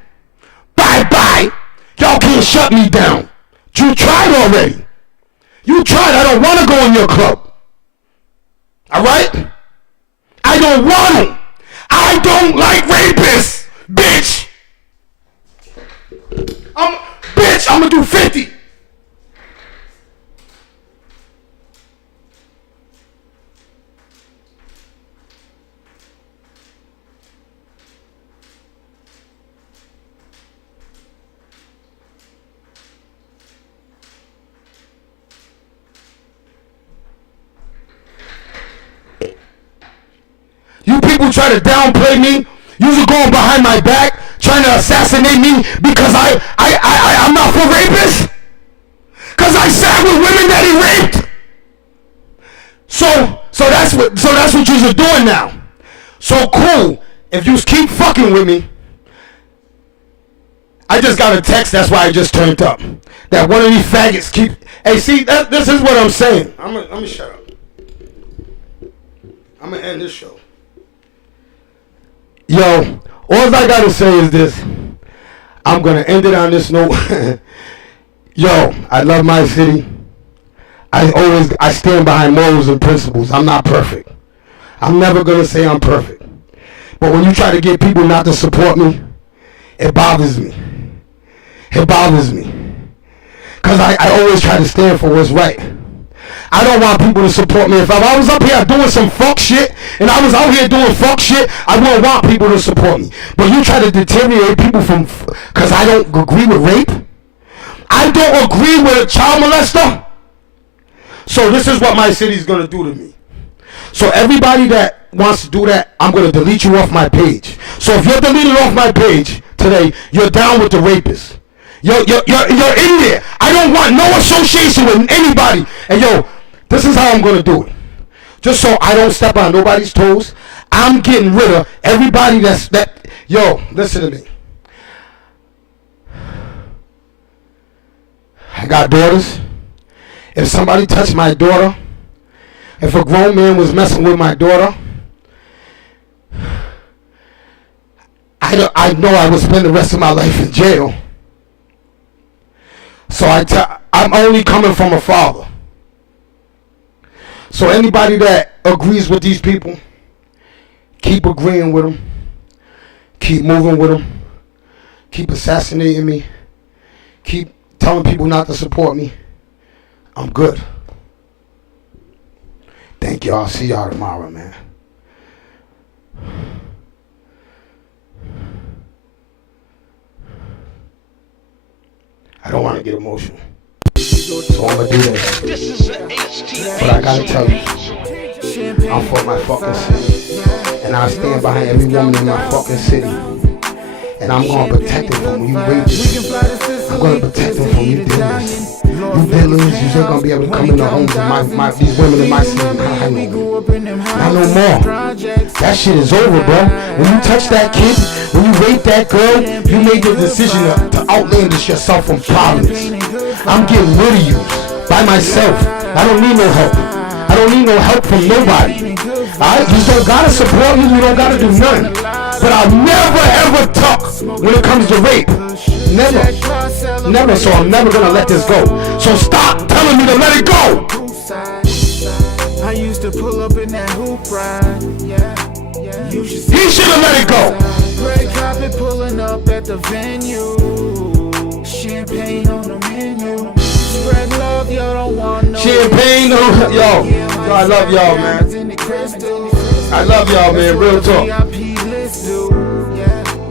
Bye-bye. Y'all can't shut me down. You tried already. You tried. I don't want to go in your club. Alright? I don't want them. I don't like rapists. Bitch. I'm going to do 50. You people try to downplay me. You're going behind my back, trying to assassinate me because I'm not for rapists. Because I sat with women that he raped. So that's what you're doing now. So cool. If you keep fucking with me, I just got a text. That's why I just turned up. That one of these faggots keep. Hey, see, this is what I'm saying. Let me shut up. I'm gonna end this show. Yo, all I gotta say is this. I'm gonna end it on this note. Yo, I love my city. I stand behind morals and principles. I'm not perfect. I'm never gonna say I'm perfect. But when you try to get people not to support me, it bothers me. It bothers me. Because I always try to stand for what's right. I don't want people to support me. If I was up here doing some fuck shit, and I was out here doing fuck shit, I wouldn't want people to support me. But you try to deteriorate people from, because I don't agree with rape. I don't agree with a child molester. So this is what my city's going to do to me. So everybody that wants to do that, I'm going to delete you off my page. So if you're deleted off my page today, you're down with the rapist. You're in there. I don't want no association with anybody. And yo, this is how I'm going to do it. Just so I don't step on nobody's toes. I'm getting rid of everybody yo, listen to me. I got daughters. If somebody touched my daughter, if a grown man was messing with my daughter, I know I would spend the rest of my life in jail. So I'm only coming from a father. So anybody that agrees with these people, keep agreeing with them. Keep moving with them. Keep assassinating me. Keep telling people not to support me. I'm good. Thank y'all. See y'all tomorrow, man. I don't want to get emotional. So I'm going to do this. But I got to tell you, I'm for my fucking city. And I stand behind every woman in my fucking city. And I'm going to protect it from you rapists. I'm going to protect it from you dealers. You dealers, you're going to be able to come in the homes of these women in my city. Not no more. That shit is over, bro. When you touch that kid, when you rape that girl, you made the decision to outlandish yourself from Providence. I'm getting rid of you by myself. I don't need no help. I don't need no help from nobody. Alright? You don't gotta support me, you don't gotta do nothing. But I'll never ever talk when it comes to rape. Never. Never, so I'm never gonna let this go. So stop telling me to let it go. I used to pull up in that hoop ride. You should have let it go. Red carpet pulling up at the venue. Champagne on the menu. Spread love, you don't want no champagne, yo, I love y'all, man. I love y'all, man. Real talk.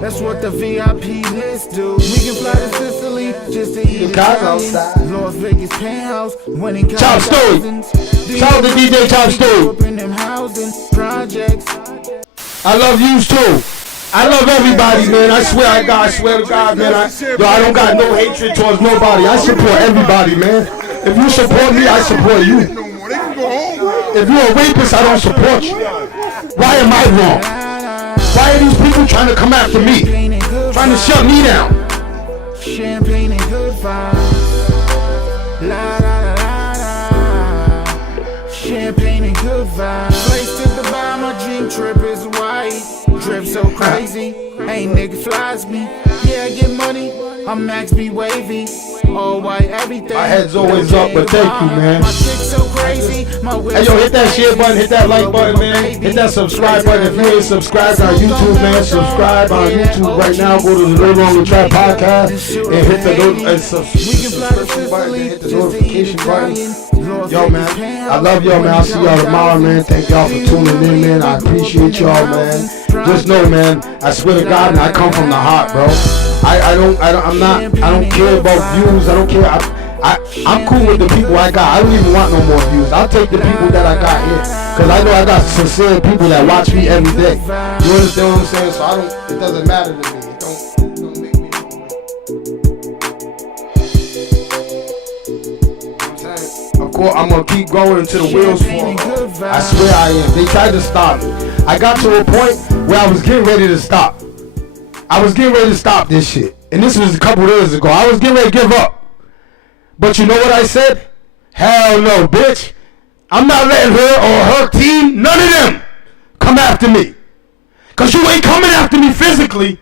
That's what the VIP list do. We can fly to Sicily just to eat Italian. Las Vegas penthouse, winning Chop Story. Shout out to DJ Chop Story. I love yous too. I love everybody, man. I swear to God, man. I don't got no hatred towards nobody. I support everybody, man. If you support me, I support you. If you're a rapist, I don't support you. Why am I wrong? Why are these people trying to come after me? Trying to shut me down? Champagne and good vibes. La la la la la. Champagne and good vibes. Place to Dubai, my dream trip is white. Drip so crazy, ain't nigga flies me. Yeah, I get money, I'm Max B wavy. All white, everything. My head's always up, but thank you, man. My chick so crazy. Hey, yo, hit that share button, hit that like button, man. Hit that subscribe button. If you ain't subscribed on YouTube, man, subscribe on YouTube right now. Go to the Little Wrong with Trap podcast and hit the subscription button, hit the notification button. Yo, man, I love y'all, man. I'll see y'all tomorrow, man. Thank y'all for tuning in, man. I appreciate y'all, man. Just know, man, I swear to God, I come from the heart, bro. I don't care about views. I don't care. I'm cool with the people I got. I don't even want no more views. I'll take the people that I got here, cause I know I got sincere people that watch me every day. You understand what I'm saying? So it doesn't matter to me. It don't make me. Of course, I'm gonna keep going until the wheels fall off. I swear I am. They tried to stop me. I got to a point where I was getting ready to stop. I was getting ready to stop this shit. And this was a couple days ago. I was getting ready to give up. But you know what I said? Hell no, bitch. I'm not letting her or her team, none of them, come after me. Because you ain't coming after me physically.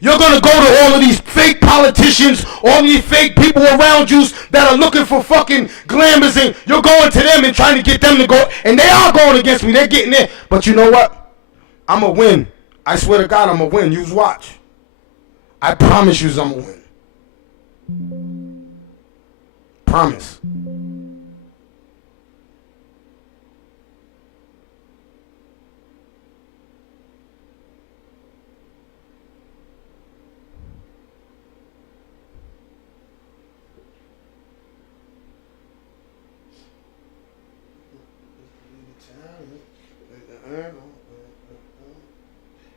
You're going to go to all of these fake politicians, all these fake people around you that are looking for fucking glamours, and you're going to them and trying to get them to go. And they are going against me. They're getting in. But you know what? I'm going to win. I swear to God, I'm going to win. You watch. I promise you I'm going to win. Promise.